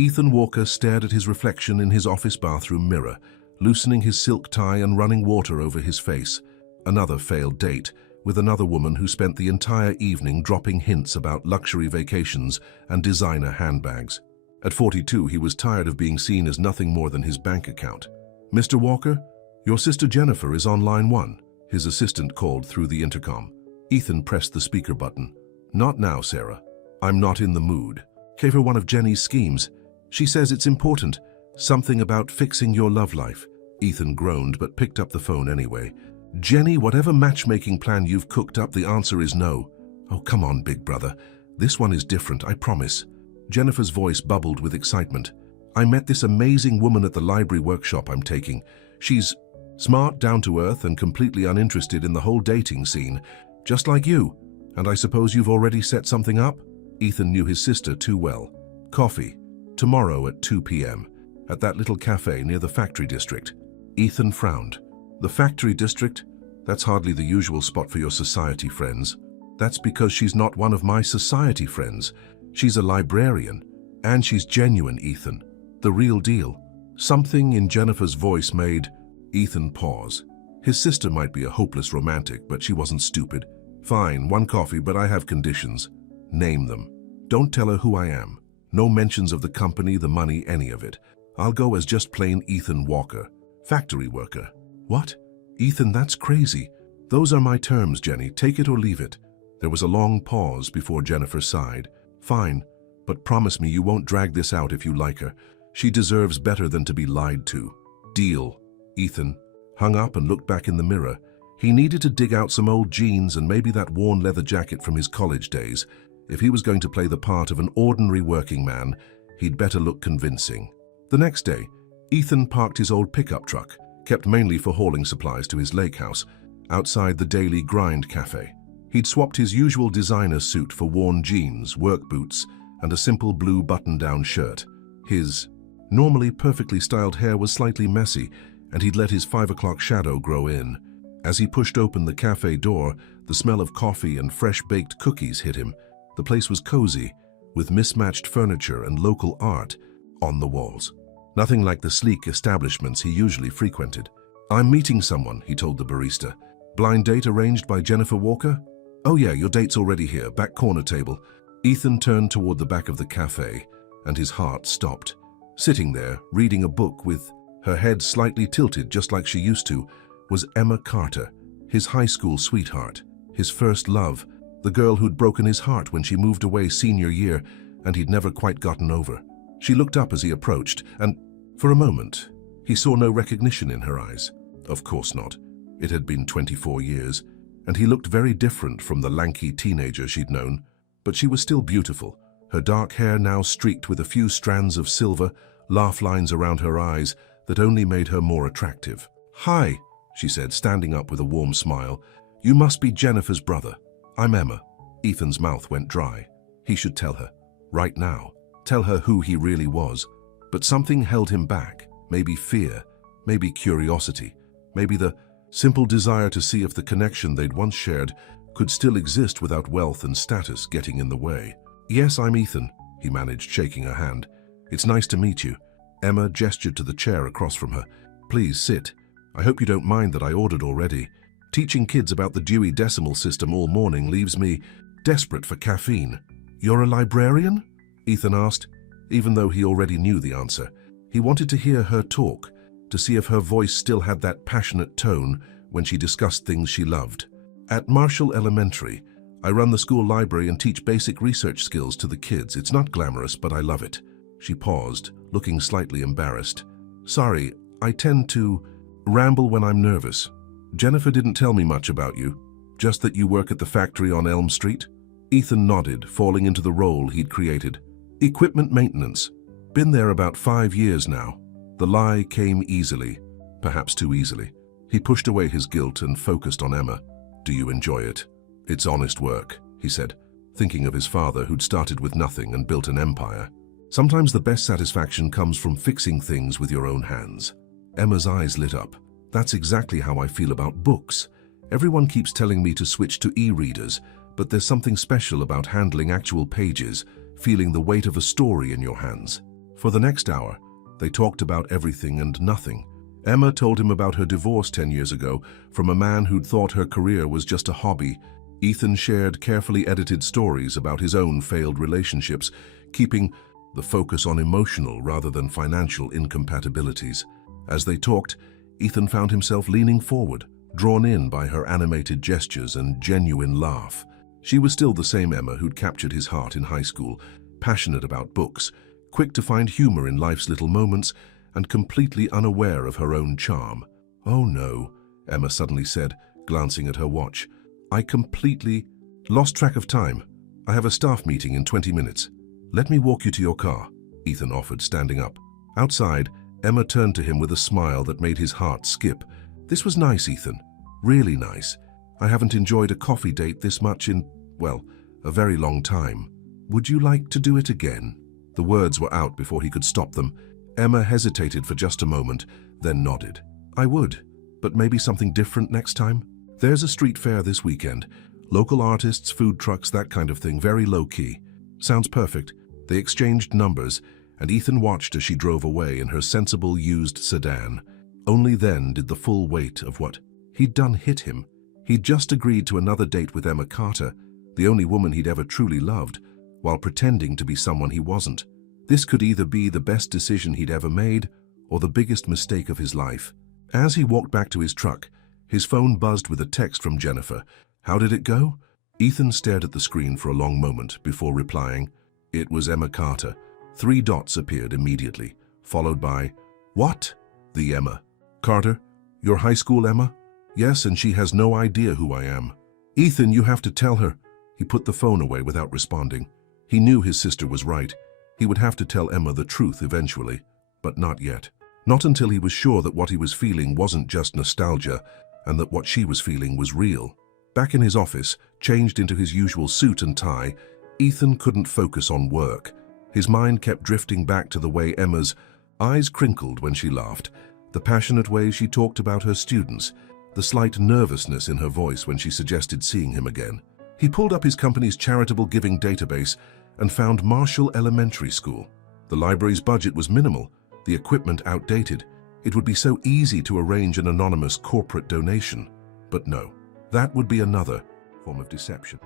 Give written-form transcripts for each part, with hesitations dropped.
Ethan Walker stared at his reflection in his office bathroom mirror, loosening his silk tie and running water over his face. Another failed date, with another woman who spent the entire evening dropping hints about luxury vacations and designer handbags. At 42, he was tired of being seen as nothing more than his bank account. "Mr. Walker, your sister Jennifer is on line 1, his assistant called through the intercom. Ethan pressed the speaker button. "Not now, Sarah. I'm not in the mood. Gave her one of Jenny's schemes. She says it's important. Something about fixing your love life." Ethan groaned but picked up the phone anyway. "Jenny, whatever matchmaking plan you've cooked up, the answer is no." "Oh, come on, big brother. This one is different, I promise." Jennifer's voice bubbled with excitement. "I met this amazing woman at the library workshop I'm taking. She's smart, down-to-earth, and completely uninterested in the whole dating scene, just like you. And I suppose you've already set something up?" Ethan knew his sister too well. "Coffee. Tomorrow at 2 p.m. at that little cafe near the Factory District." Ethan frowned. "The Factory District? That's hardly the usual spot for your society friends." "That's because she's not one of my society friends. She's a librarian. And she's genuine, Ethan. The real deal." Something in Jennifer's voice made Ethan pause. His sister might be a hopeless romantic, but she wasn't stupid. "Fine, 1 coffee, but I have conditions." "Name them." "Don't tell her who I am. No mentions of the company, the money, any of it. I'll go as just plain Ethan Walker. Factory worker." "What? Ethan, that's crazy." "Those are my terms, Jenny. Take it or leave it." There was a long pause before Jennifer sighed. "Fine, but promise me you won't drag this out if you like her. She deserves better than to be lied to." "Deal." Ethan hung up and looked back in the mirror. He needed to dig out some old jeans and maybe that worn leather jacket from his college days. If he was going to play the part of an ordinary working man, he'd better look convincing. The next day, Ethan parked his old pickup truck, kept mainly for hauling supplies to his lake house, outside the Daily Grind cafe. He'd swapped his usual designer suit for worn jeans, work boots, and a simple blue button-down shirt. His normally perfectly styled hair was slightly messy, and he'd let his 5 o'clock shadow grow in. As he pushed open the cafe door, the smell of coffee and fresh-baked cookies hit him. The place was cozy, with mismatched furniture and local art on the walls. Nothing like the sleek establishments he usually frequented. "I'm meeting someone," he told the barista. "Blind date arranged by Jennifer Walker?" "Oh yeah, your date's already here, back corner table." Ethan turned toward the back of the cafe, and his heart stopped. Sitting there, reading a book with her head slightly tilted just like she used to, was Emma Carter, his high school sweetheart, his first love, the girl who'd broken his heart when she moved away senior year and he'd never quite gotten over. She looked up as he approached, and for a moment, he saw no recognition in her eyes. Of course not. It had been 24 years, and he looked very different from the lanky teenager she'd known. But she was still beautiful, her dark hair now streaked with a few strands of silver, laugh lines around her eyes that only made her more attractive. "Hi," she said, standing up with a warm smile. "You must be Jennifer's brother." "I'm Emma." Ethan's mouth went dry. He should tell her. Right now. Tell her who he really was. But something held him back. Maybe fear. Maybe curiosity. Maybe the simple desire to see if the connection they'd once shared could still exist without wealth and status getting in the way. "Yes, I'm Ethan," he managed, shaking her hand. "It's nice to meet you." Emma gestured to the chair across from her. "Please sit. I hope you don't mind that I ordered already. Teaching kids about the Dewey Decimal System all morning leaves me desperate for caffeine." "You're a librarian?" Ethan asked, even though he already knew the answer. He wanted to hear her talk, to see if her voice still had that passionate tone when she discussed things she loved. "At Marshall Elementary, I run the school library and teach basic research skills to the kids. It's not glamorous, but I love it." She paused, looking slightly embarrassed. "Sorry, I tend to ramble when I'm nervous. Jennifer didn't tell me much about you, just that you work at the factory on Elm Street." Ethan nodded, falling into the role he'd created. "Equipment maintenance. Been there about 5 years now." The lie came easily, perhaps too easily. He pushed away his guilt and focused on Emma. "Do you enjoy it?" "It's honest work," he said, thinking of his father who'd started with nothing and built an empire. "Sometimes the best satisfaction comes from fixing things with your own hands." Emma's eyes lit up. "That's exactly how I feel about books. Everyone keeps telling me to switch to e-readers, but there's something special about handling actual pages, feeling the weight of a story in your hands." For the next hour, they talked about everything and nothing. Emma told him about her divorce 10 years ago from a man who'd thought her career was just a hobby. Ethan shared carefully edited stories about his own failed relationships, keeping the focus on emotional rather than financial incompatibilities. As they talked, Ethan found himself leaning forward, drawn in by her animated gestures and genuine laugh. She was still the same Emma who'd captured his heart in high school, passionate about books, quick to find humor in life's little moments, and completely unaware of her own charm. "Oh no," Emma suddenly said, glancing at her watch. "I completely lost track of time. I have a staff meeting in 20 minutes. Let me walk you to your car," Ethan offered, standing up. Outside, Emma turned to him with a smile that made his heart skip. "This was nice, Ethan. Really nice. I haven't enjoyed a coffee date this much in, well, a very long time. Would you like to do it again?" The words were out before he could stop them. Emma hesitated for just a moment, then nodded. "I would, but maybe something different next time. There's a street fair this weekend. Local artists, food trucks, that kind of thing, very low-key." "Sounds perfect." They exchanged numbers, and Ethan watched as she drove away in her sensible used sedan. Only then did the full weight of what he'd done hit him. He'd just agreed to another date with Emma Carter, the only woman he'd ever truly loved, while pretending to be someone he wasn't. This could either be the best decision he'd ever made or the biggest mistake of his life. As he walked back to his truck, his phone buzzed with a text from Jennifer. How did it go? Ethan stared at the screen for a long moment before replying. It was Emma Carter. 3 dots appeared immediately, followed by, "What?" The Emma. "Carter, your high school Emma?" "Yes, and she has no idea who I am." "Ethan, you have to tell her." He put the phone away without responding. He knew his sister was right. He would have to tell Emma the truth eventually, but not yet. Not until he was sure that what he was feeling wasn't just nostalgia, and that what she was feeling was real. Back in his office, changed into his usual suit and tie, Ethan couldn't focus on work. His mind kept drifting back to the way Emma's eyes crinkled when she laughed, the passionate way she talked about her students, the slight nervousness in her voice when she suggested seeing him again. He pulled up his company's charitable giving database and found Marshall Elementary School. The library's budget was minimal, the equipment outdated. It would be so easy to arrange an anonymous corporate donation. But no, that would be another form of deception.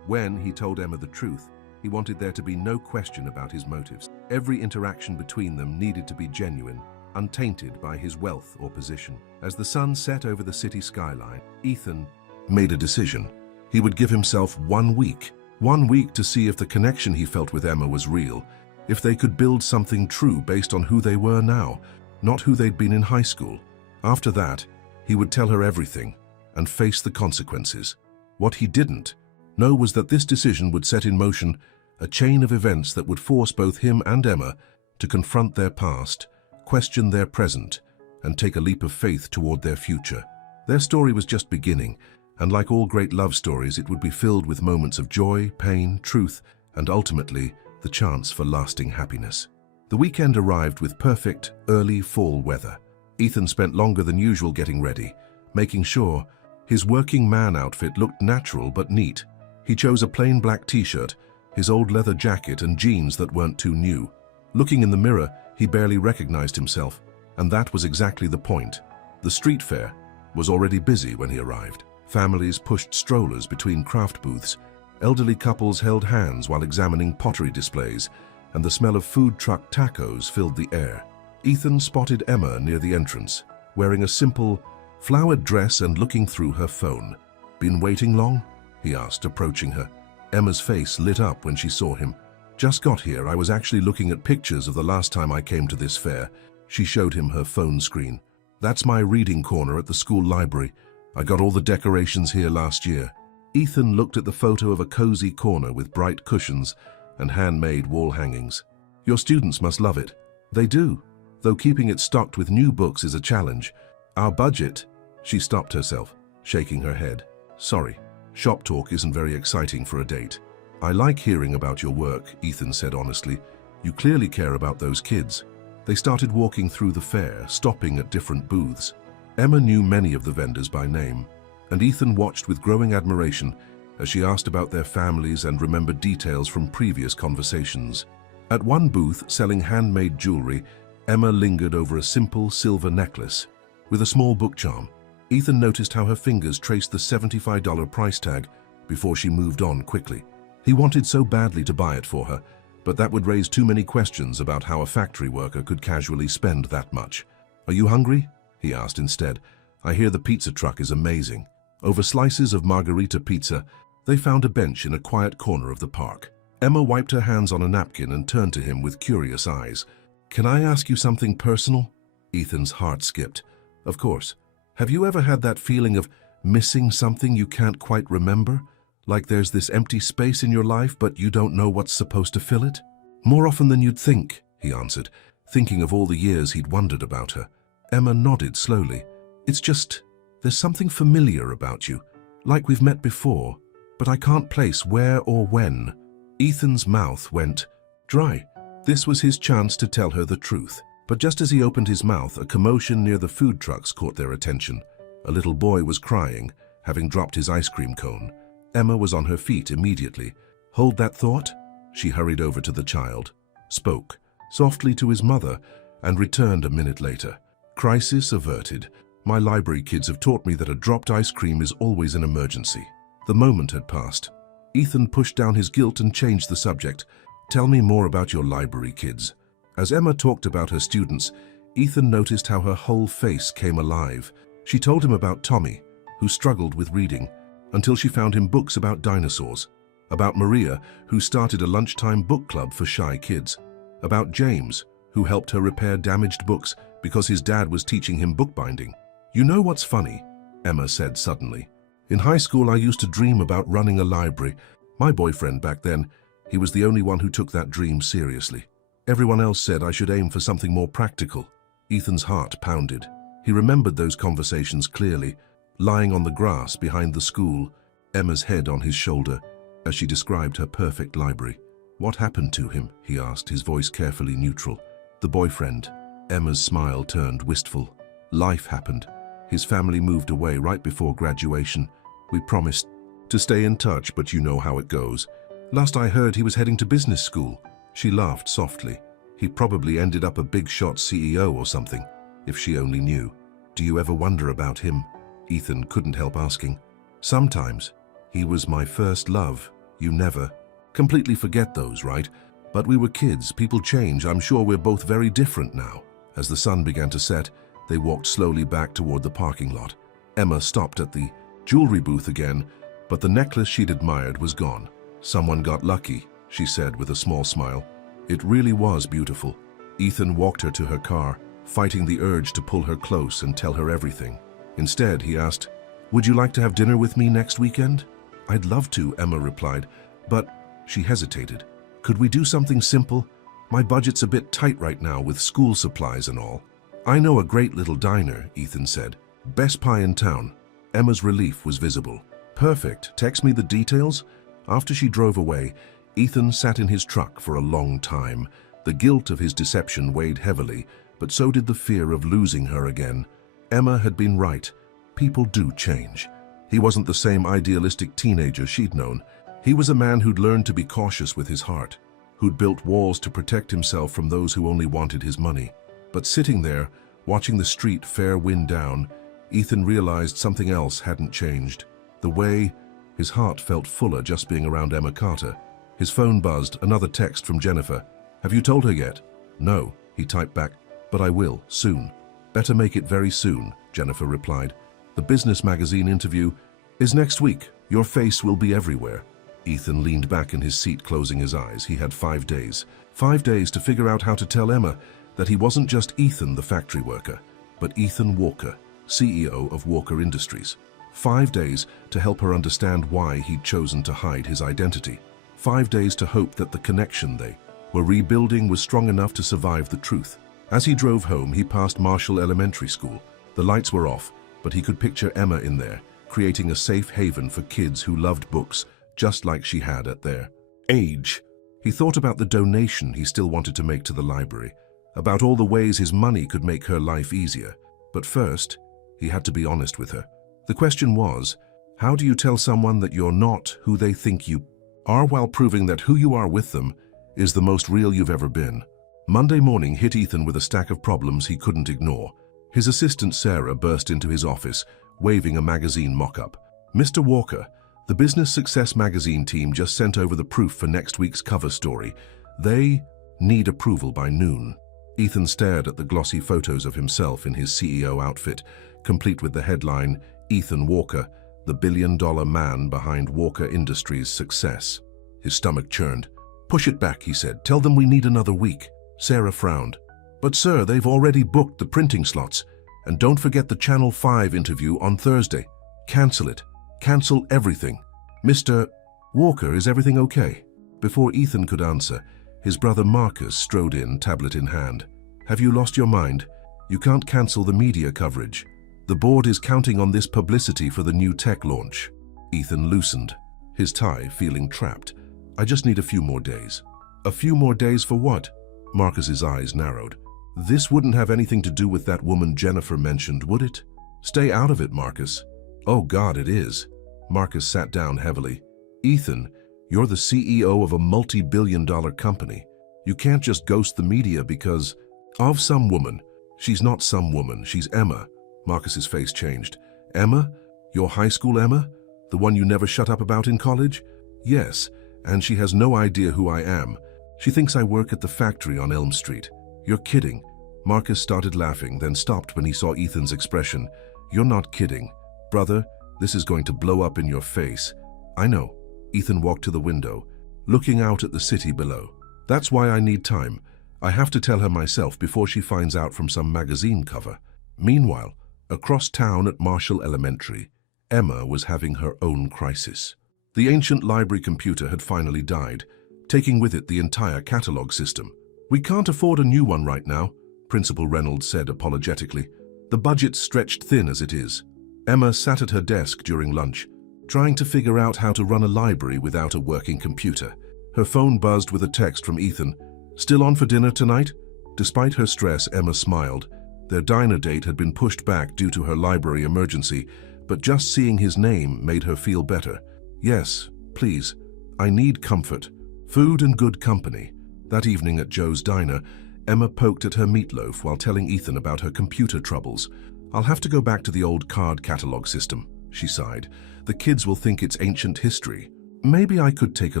When he told Emma the truth, he wanted there to be no question about his motives. Every interaction between them needed to be genuine, untainted by his wealth or position. As the sun set over the city skyline, Ethan made a decision. He would give himself 1 week. 1 week to see if the connection he felt with Emma was real, if they could build something true based on who they were now, not who they'd been in high school. After that, he would tell her everything and face the consequences. What he didn't know was that this decision would set in motion a chain of events that would force both him and Emma to confront their past, question their present, and take a leap of faith toward their future. Their story was just beginning, and like all great love stories, it would be filled with moments of joy, pain, truth, and ultimately, the chance for lasting happiness. The weekend arrived with perfect, early fall weather. Ethan spent longer than usual getting ready, making sure his working man outfit looked natural but neat. He chose a plain black t-shirt, his old leather jacket, and jeans that weren't too new. Looking in the mirror, he barely recognized himself, and that was exactly the point. The street fair was already busy when he arrived. Families pushed strollers between craft booths. Elderly couples held hands while examining pottery displays, and the smell of food truck tacos filled the air. Ethan spotted Emma near the entrance, wearing a simple, flowered dress and looking through her phone. "Been waiting long?" he asked, approaching her. Emma's face lit up when she saw him. "Just got here. I was actually looking at pictures of the last time I came to this fair." She showed him her phone screen. "That's my reading corner at the school library. I got all the decorations here last year." Ethan looked at the photo of a cozy corner with bright cushions and handmade wall hangings. "Your students must love it." "They do, though keeping it stocked with new books is a challenge. Our budget—" She stopped herself, shaking her head. "Sorry, shop talk isn't very exciting for a date." "I like hearing about your work," Ethan said honestly. "You clearly care about those kids." They started walking through the fair, stopping at different booths. Emma knew many of the vendors by name, and Ethan watched with growing admiration as she asked about their families and remembered details from previous conversations. At one booth selling handmade jewelry, Emma lingered over a simple silver necklace with a small book charm. Ethan noticed how her fingers traced the $75 price tag before she moved on quickly. He wanted so badly to buy it for her, but that would raise too many questions about how a factory worker could casually spend that much. "Are you hungry?" he asked instead. "I hear the pizza truck is amazing." Over slices of margarita pizza, they found a bench in a quiet corner of the park. Emma wiped her hands on a napkin and turned to him with curious eyes. "Can I ask you something personal?" Ethan's heart skipped. "Of course. Have you ever had that feeling of missing something you can't quite remember? Like there's this empty space in your life, but you don't know what's supposed to fill it?" "More often than you'd think," he answered, thinking of all the years he'd wondered about her. Emma nodded slowly. "It's just, there's something familiar about you, like we've met before, but I can't place where or when." Ethan's mouth went dry. This was his chance to tell her the truth. But just as he opened his mouth, a commotion near the food trucks caught their attention. A little boy was crying, having dropped his ice cream cone. Emma was on her feet immediately. "Hold that thought." She hurried over to the child, spoke softly to his mother, and returned a minute later. "Crisis averted. My library kids have taught me that a dropped ice cream is always an emergency." The moment had passed. Ethan pushed down his guilt and changed the subject. "Tell me more about your library kids." As Emma talked about her students, Ethan noticed how her whole face came alive. She told him about Tommy, who struggled with reading, until she found him books about dinosaurs. About Maria, who started a lunchtime book club for shy kids. About James, who helped her repair damaged books because his dad was teaching him bookbinding. "You know what's funny?" Emma said suddenly. "In high school, I used to dream about running a library. My boyfriend back then, he was the only one who took that dream seriously. Everyone else said I should aim for something more practical." Ethan's heart pounded. He remembered those conversations clearly, lying on the grass behind the school, Emma's head on his shoulder, as she described her perfect library. "What happened to him?" he asked, his voice carefully neutral. "The boyfriend." Emma's smile turned wistful. "Life happened. His family moved away right before graduation. We promised to stay in touch, but you know how it goes. Last I heard, he was heading to business school." She laughed softly. "He probably ended up a big shot CEO or something, if she only knew." "Do you ever wonder about him?" Ethan couldn't help asking. "Sometimes. He was my first love. You never completely forget those, right? But we were kids. People change. I'm sure we're both very different now." As the sun began to set, they walked slowly back toward the parking lot. Emma stopped at the jewelry booth again, but the necklace she'd admired was gone. "Someone got lucky," she said with a small smile. "It really was beautiful." Ethan walked her to her car, fighting the urge to pull her close and tell her everything. Instead, he asked, "Would you like to have dinner with me next weekend?" "I'd love to," Emma replied, but she hesitated. "Could we do something simple? My budget's a bit tight right now with school supplies and all." "I know a great little diner," Ethan said. "Best pie in town." Emma's relief was visible. "Perfect. Text me the details." After she drove away, Ethan sat in his truck for a long time. The guilt of his deception weighed heavily, but so did the fear of losing her again. Emma had been right. People do change. He wasn't the same idealistic teenager she'd known. He was a man who'd learned to be cautious with his heart, who'd built walls to protect himself from those who only wanted his money. But sitting there, watching the street fare wind down, Ethan realized something else hadn't changed. The way his heart felt fuller just being around Emma Carter. His phone buzzed, another text from Jennifer. "Have you told her yet?" "No," he typed back, "but I will, soon." "Better make it very soon," Jennifer replied. "The business magazine interview is next week. Your face will be everywhere." Ethan leaned back in his seat, closing his eyes. He had 5 days. 5 days to figure out how to tell Emma that he wasn't just Ethan, the factory worker, but Ethan Walker, CEO of Walker Industries. 5 days to help her understand why he'd chosen to hide his identity. 5 days to hope that the connection they were rebuilding was strong enough to survive the truth. As he drove home, he passed Marshall Elementary School. The lights were off, but he could picture Emma in there, creating a safe haven for kids who loved books just like she had at their age. He thought about the donation he still wanted to make to the library, about all the ways his money could make her life easier. But first, he had to be honest with her. The question was, how do you tell someone that you're not who they think you are while proving that who you are with them is the most real you've ever been. Monday morning hit Ethan with a stack of problems he couldn't ignore. His assistant Sarah burst into his office, waving a magazine mock-up. "Mr. Walker, the Business Success magazine team just sent over the proof for next week's cover story. They need approval by noon." Ethan stared at the glossy photos of himself in his CEO outfit, complete with the headline, "Ethan Walker, the billion-dollar man behind Walker Industries' success." His stomach churned. "Push it back," he said. "Tell them we need another week." Sarah frowned. "But sir, they've already booked the printing slots. And don't forget the Channel 5 interview on Thursday. Cancel it. Cancel everything." "Mr. Walker, is everything okay?" Before Ethan could answer, his brother Marcus strode in, tablet in hand. "Have you lost your mind? You can't cancel the media coverage. The board is counting on this publicity for the new tech launch." Ethan loosened, his tie feeling trapped. "I just need a few more days." "A few more days for what?" Marcus's eyes narrowed. "This wouldn't have anything to do with that woman Jennifer mentioned, would it?" "Stay out of it, Marcus." "Oh God, it is." Marcus sat down heavily. "Ethan, you're the CEO of a multi-billion-dollar company. You can't just ghost the media because of some woman." "She's not some woman, she's Emma." Marcus's face changed. "Emma? Your high school Emma? The one you never shut up about in college?" "Yes, and she has no idea who I am. She thinks I work at the factory on Elm Street." "You're kidding." Marcus started laughing, then stopped when he saw Ethan's expression. "You're not kidding. Brother, this is going to blow up in your face." "I know." Ethan walked to the window, looking out at the city below. "That's why I need time. I have to tell her myself before she finds out from some magazine cover." Meanwhile, across town at Marshall Elementary, Emma was having her own crisis. The ancient library computer had finally died, taking with it the entire catalog system. "We can't afford a new one right now," Principal Reynolds said apologetically. "The budget's stretched thin as it is." Emma sat at her desk during lunch, trying to figure out how to run a library without a working computer. Her phone buzzed with a text from Ethan. "Still on for dinner tonight?" Despite her stress, Emma smiled. Their diner date had been pushed back due to her library emergency, but just seeing his name made her feel better. "Yes, please. I need comfort. Food and good company." That evening at Joe's diner, Emma poked at her meatloaf while telling Ethan about her computer troubles. "I'll have to go back to the old card catalog system," she sighed. "The kids will think it's ancient history." "Maybe I could take a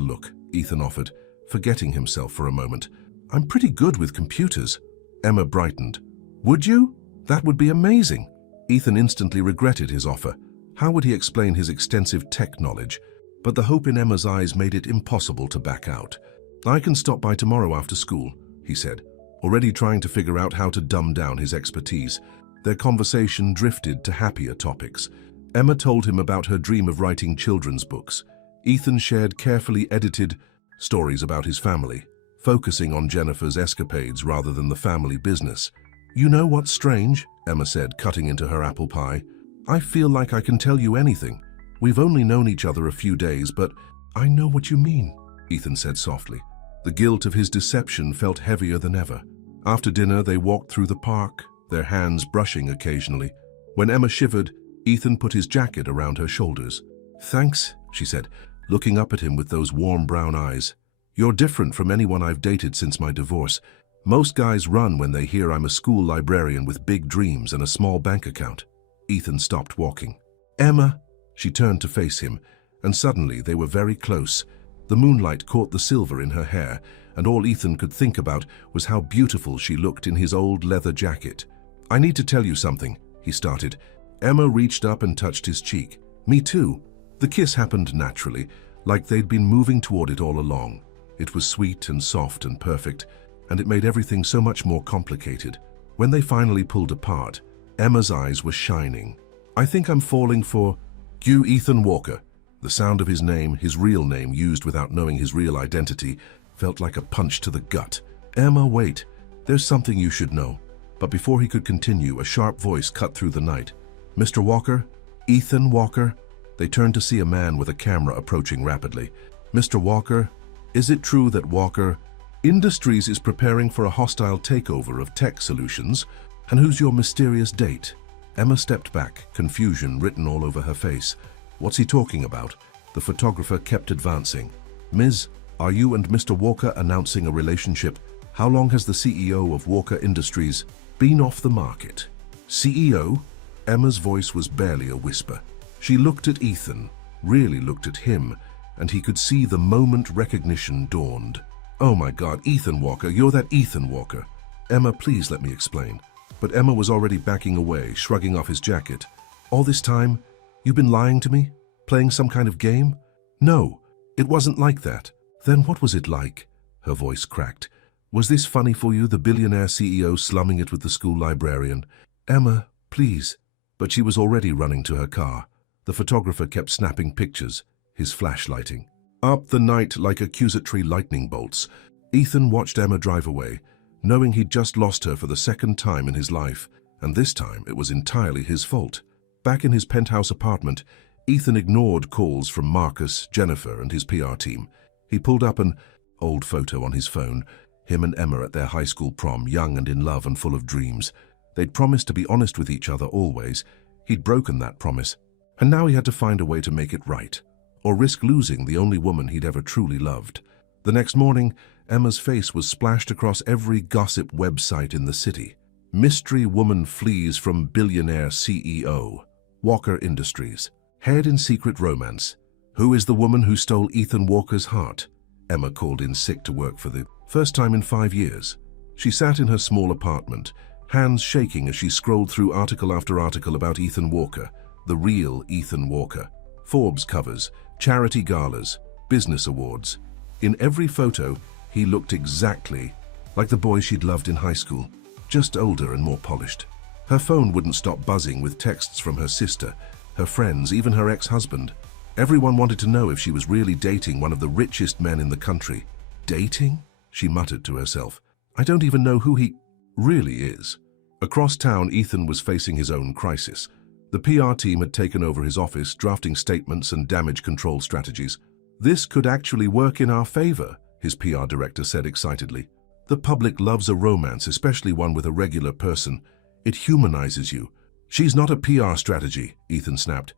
look," Ethan offered, forgetting himself for a moment. "I'm pretty good with computers." Emma brightened. "Would you? That would be amazing." Ethan instantly regretted his offer. How would he explain his extensive tech knowledge? But the hope in Emma's eyes made it impossible to back out. "I can stop by tomorrow after school," he said, already trying to figure out how to dumb down his expertise. Their conversation drifted to happier topics. Emma told him about her dream of writing children's books. Ethan shared carefully edited stories about his family, focusing on Jennifer's escapades rather than the family business. "You know what's strange?" Emma said, cutting into her apple pie. "I feel like I can tell you anything. We've only known each other a few days, but I know what you mean," Ethan said softly. The guilt of his deception felt heavier than ever. After dinner, they walked through the park, their hands brushing occasionally. When Emma shivered, Ethan put his jacket around her shoulders. "Thanks," she said, looking up at him with those warm brown eyes. "You're different from anyone I've dated since my divorce. Most guys run when they hear I'm a school librarian with big dreams and a small bank account." Ethan stopped walking. "Emma," she turned to face him, and suddenly they were very close. The moonlight caught the silver in her hair, and all Ethan could think about was how beautiful she looked in his old leather jacket. "I need to tell you something," he started. Emma reached up and touched his cheek. "Me too." The kiss happened naturally, like they'd been moving toward it all along. It was sweet and soft and perfect, and it made everything so much more complicated. When they finally pulled apart, Emma's eyes were shining. "I think I'm falling for you, Ethan Walker." The sound of his name, his real name used without knowing his real identity, felt like a punch to the gut. "Emma, wait. There's something you should know." But before he could continue, a sharp voice cut through the night. "Mr. Walker? Ethan Walker?" They turned to see a man with a camera approaching rapidly. "Mr. Walker, is it true that Walker Industries is preparing for a hostile takeover of tech solutions? And who's your mysterious date?" Emma stepped back, confusion written all over her face. "What's he talking about?" The photographer kept advancing. "Ms. Are you and Mr. Walker announcing a relationship? How long has the CEO of Walker Industries been off the market? CEO? Emma's voice was barely a whisper. She looked at Ethan, really looked at him, and he could see the moment recognition dawned. Oh my God, Ethan Walker, you're that Ethan Walker. Emma, please let me explain. But Emma was already backing away, shrugging off his jacket. All this time, you've been lying to me? Playing some kind of game? No, it wasn't like that. Then what was it like? Her voice cracked. Was this funny for you, the billionaire CEO slumming it with the school librarian? Emma, please. But she was already running to her car. The photographer kept snapping pictures, his flash lighting. Up the night like accusatory lightning bolts, Ethan watched Emma drive away, knowing he'd just lost her for the second time in his life, and this time it was entirely his fault. Back in his penthouse apartment, Ethan ignored calls from Marcus, Jennifer, and his PR team. He pulled up an old photo on his phone, him and Emma at their high school prom, young and in love and full of dreams. They'd promised to be honest with each other always. He'd broken that promise, and now he had to find a way to make it right, or risk losing the only woman he'd ever truly loved. The next morning, Emma's face was splashed across every gossip website in the city. Mystery woman flees from billionaire CEO. Walker Industries. Head in secret romance. Who is the woman who stole Ethan Walker's heart? Emma called in sick to work for the first time in 5 years. She sat in her small apartment, hands shaking as she scrolled through article after article about Ethan Walker, the real Ethan Walker. Forbes covers, charity galas, business awards. In every photo, he looked exactly like the boy she'd loved in high school, just older and more polished. Her phone wouldn't stop buzzing with texts from her sister, her friends, even her ex-husband. Everyone wanted to know if she was really dating one of the richest men in the country. Dating? She muttered to herself. I don't even know who he really is. Across town, Ethan was facing his own crisis. The PR team had taken over his office, drafting statements and damage control strategies. This could actually work in our favor, his PR director said excitedly. The public loves a romance, especially one with a regular person. It humanizes you. She's not a PR strategy, Ethan snapped.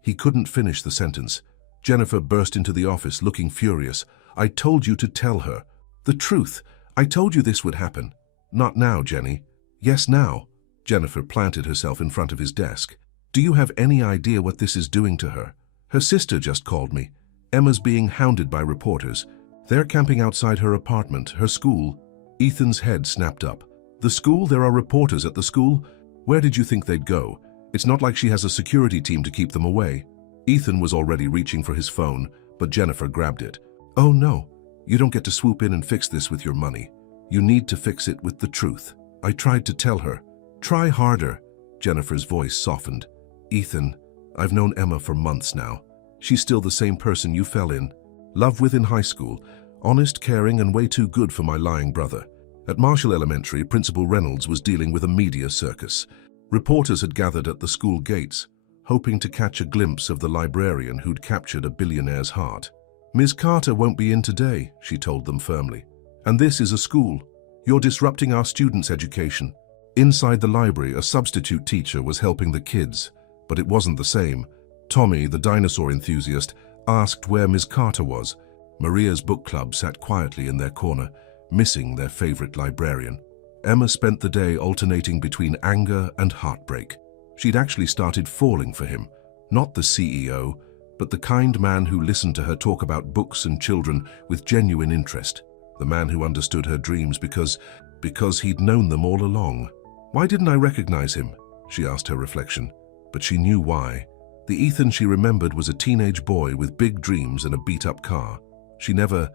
He couldn't finish the sentence. Jennifer burst into the office, looking furious. I told you to tell her. The truth. I told you this would happen. Not now, Jenny. Yes, now. Jennifer planted herself in front of his desk. Do you have any idea what this is doing to her? Her sister just called me. Emma's being hounded by reporters. They're camping outside her apartment, her school. Ethan's head snapped up. The school? There are reporters at the school? Where did you think they'd go? It's not like she has a security team to keep them away. Ethan was already reaching for his phone, but Jennifer grabbed it. Oh no, you don't get to swoop in and fix this with your money. You need to fix it with the truth. I tried to tell her. Try harder. Jennifer's voice softened. Ethan, I've known Emma for months now. She's still the same person you fell in love with in high school. Honest, caring, and way too good for my lying brother. At Marshall Elementary, Principal Reynolds was dealing with a media circus. Reporters had gathered at the school gates, hoping to catch a glimpse of the librarian who'd captured a billionaire's heart. Ms. Carter won't be in today, she told them firmly. And this is a school. You're disrupting our students' education. Inside the library, a substitute teacher was helping the kids, but it wasn't the same. Tommy, the dinosaur enthusiast, asked where Ms. Carter was. Maria's book club sat quietly in their corner, missing their favorite librarian. Emma spent the day alternating between anger and heartbreak. She'd actually started falling for him, not the CEO, but the kind man who listened to her talk about books and children with genuine interest. The man who understood her dreams because he'd known them all along. Why didn't I recognize him? She asked her reflection. But she knew why. The Ethan she remembered was a teenage boy with big dreams and a beat-up car. She never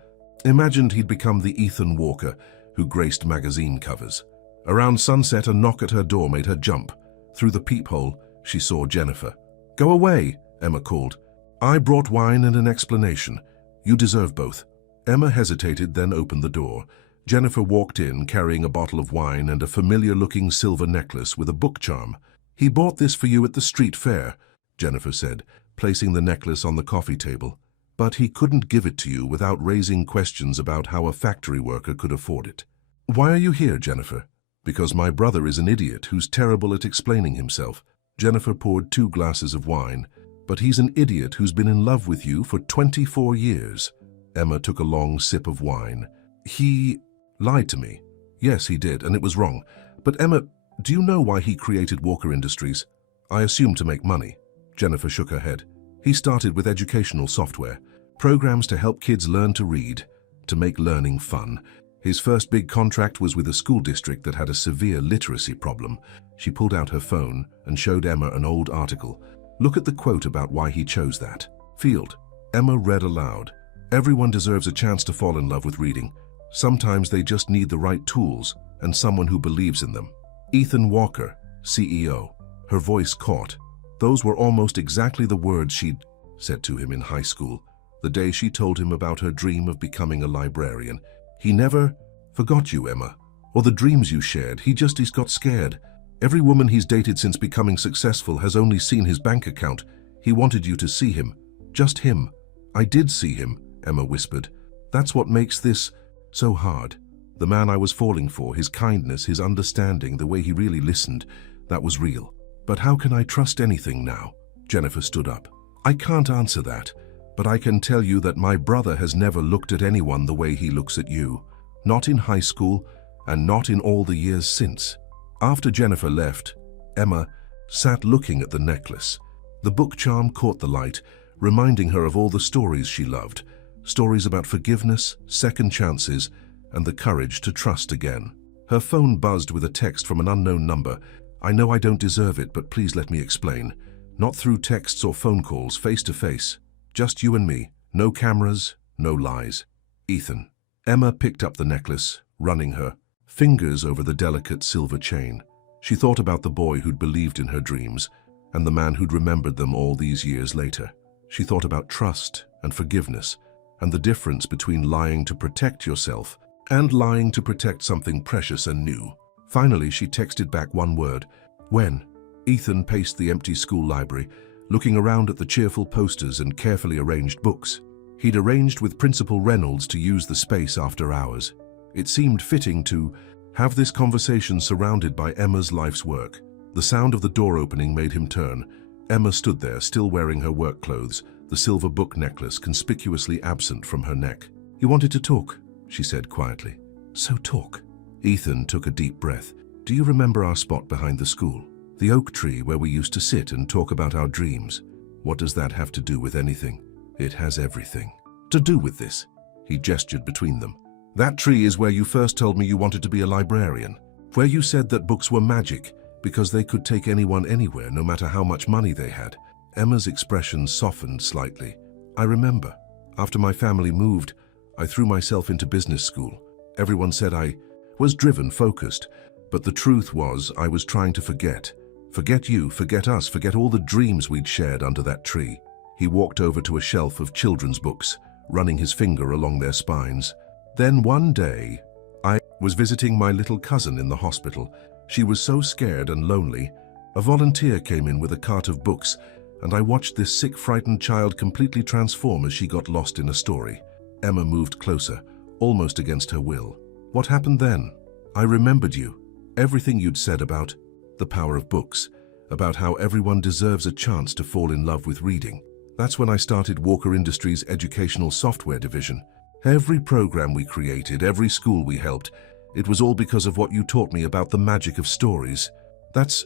imagined he'd become the Ethan Walker who graced magazine covers. Around sunset, a knock at her door made her jump. Through the peephole, she saw Jennifer. Go away, Emma called. I brought wine and an explanation. You deserve both. Emma hesitated, then opened the door. Jennifer walked in, carrying a bottle of wine and a familiar-looking silver necklace with a book charm. He bought this for you at the street fair, Jennifer said, placing the necklace on the coffee table. But he couldn't give it to you without raising questions about how a factory worker could afford it. Why are you here, Jennifer? Because my brother is an idiot who's terrible at explaining himself. Jennifer poured 2 glasses of wine. But he's an idiot who's been in love with you for 24 years. Emma took a long sip of wine. He lied to me. Yes, he did, and it was wrong. But Emma, do you know why he created Walker Industries? I assume to make money. Jennifer shook her head. He started with educational software, programs to help kids learn to read, to make learning fun. His first big contract was with a school district that had a severe literacy problem. She pulled out her phone and showed Emma an old article. Look at the quote about why he chose that. Field. Emma read aloud. Everyone deserves a chance to fall in love with reading. Sometimes they just need the right tools and someone who believes in them. Ethan Walker, CEO. Her voice caught. Those were almost exactly the words she'd said to him in high school, the day she told him about her dream of becoming a librarian. He never forgot you, Emma, or the dreams you shared. He's got scared. Every woman he's dated since becoming successful has only seen his bank account. He wanted you to see him. Just him. I did see him, Emma whispered. That's what makes this so hard. The man I was falling for, his kindness, his understanding, the way he really listened, that was real. But how can I trust anything now? Jennifer stood up. I can't answer that, but I can tell you that my brother has never looked at anyone the way he looks at you. Not in high school, and not in all the years since. After Jennifer left, Emma sat looking at the necklace. The book charm caught the light, reminding her of all the stories she loved. Stories about forgiveness, second chances, and the courage to trust again. Her phone buzzed with a text from an unknown number. I know I don't deserve it, but please let me explain. Not through texts or phone calls, face to face. Just you and me. No cameras, no lies. Ethan. Emma picked up the necklace, running her fingers over the delicate silver chain. She thought about the boy who'd believed in her dreams, and the man who'd remembered them all these years later. She thought about trust and forgiveness, and the difference between lying to protect yourself and lying to protect something precious and new. Finally, she texted back one word. When? Ethan paced the empty school library, looking around at the cheerful posters and carefully arranged books. He'd arranged with Principal Reynolds to use the space after hours. It seemed fitting to have this conversation surrounded by Emma's life's work. The sound of the door opening made him turn. Emma stood there, still wearing her work clothes, the silver book necklace conspicuously absent from her neck. You wanted to talk, she said quietly. So talk. Ethan took a deep breath. Do you remember our spot behind the school? The oak tree where we used to sit and talk about our dreams. What does that have to do with anything? It has everything to do with this. He gestured between them. That tree is where you first told me you wanted to be a librarian, where you said that books were magic because they could take anyone anywhere, no matter how much money they had. Emma's expression softened slightly. I remember. After my family moved, I threw myself into business school. Everyone said I was driven, focused, but the truth was I was trying to forget. Forget you, forget us, forget all the dreams we'd shared under that tree. He walked over to a shelf of children's books, running his finger along their spines. Then one day, I was visiting my little cousin in the hospital. She was so scared and lonely. A volunteer came in with a cart of books, and I watched this sick, frightened child completely transform as she got lost in a story. Emma moved closer, almost against her will. What happened then? I remembered you. Everything you'd said about the power of books, about how everyone deserves a chance to fall in love with reading. That's when I started Walker Industries' educational software division. Every program we created, every school we helped, it was all because of what you taught me about the magic of stories. That's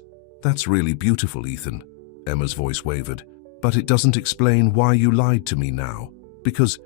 really beautiful, Ethan. Emma's voice wavered. But it doesn't explain why you lied to me now. Because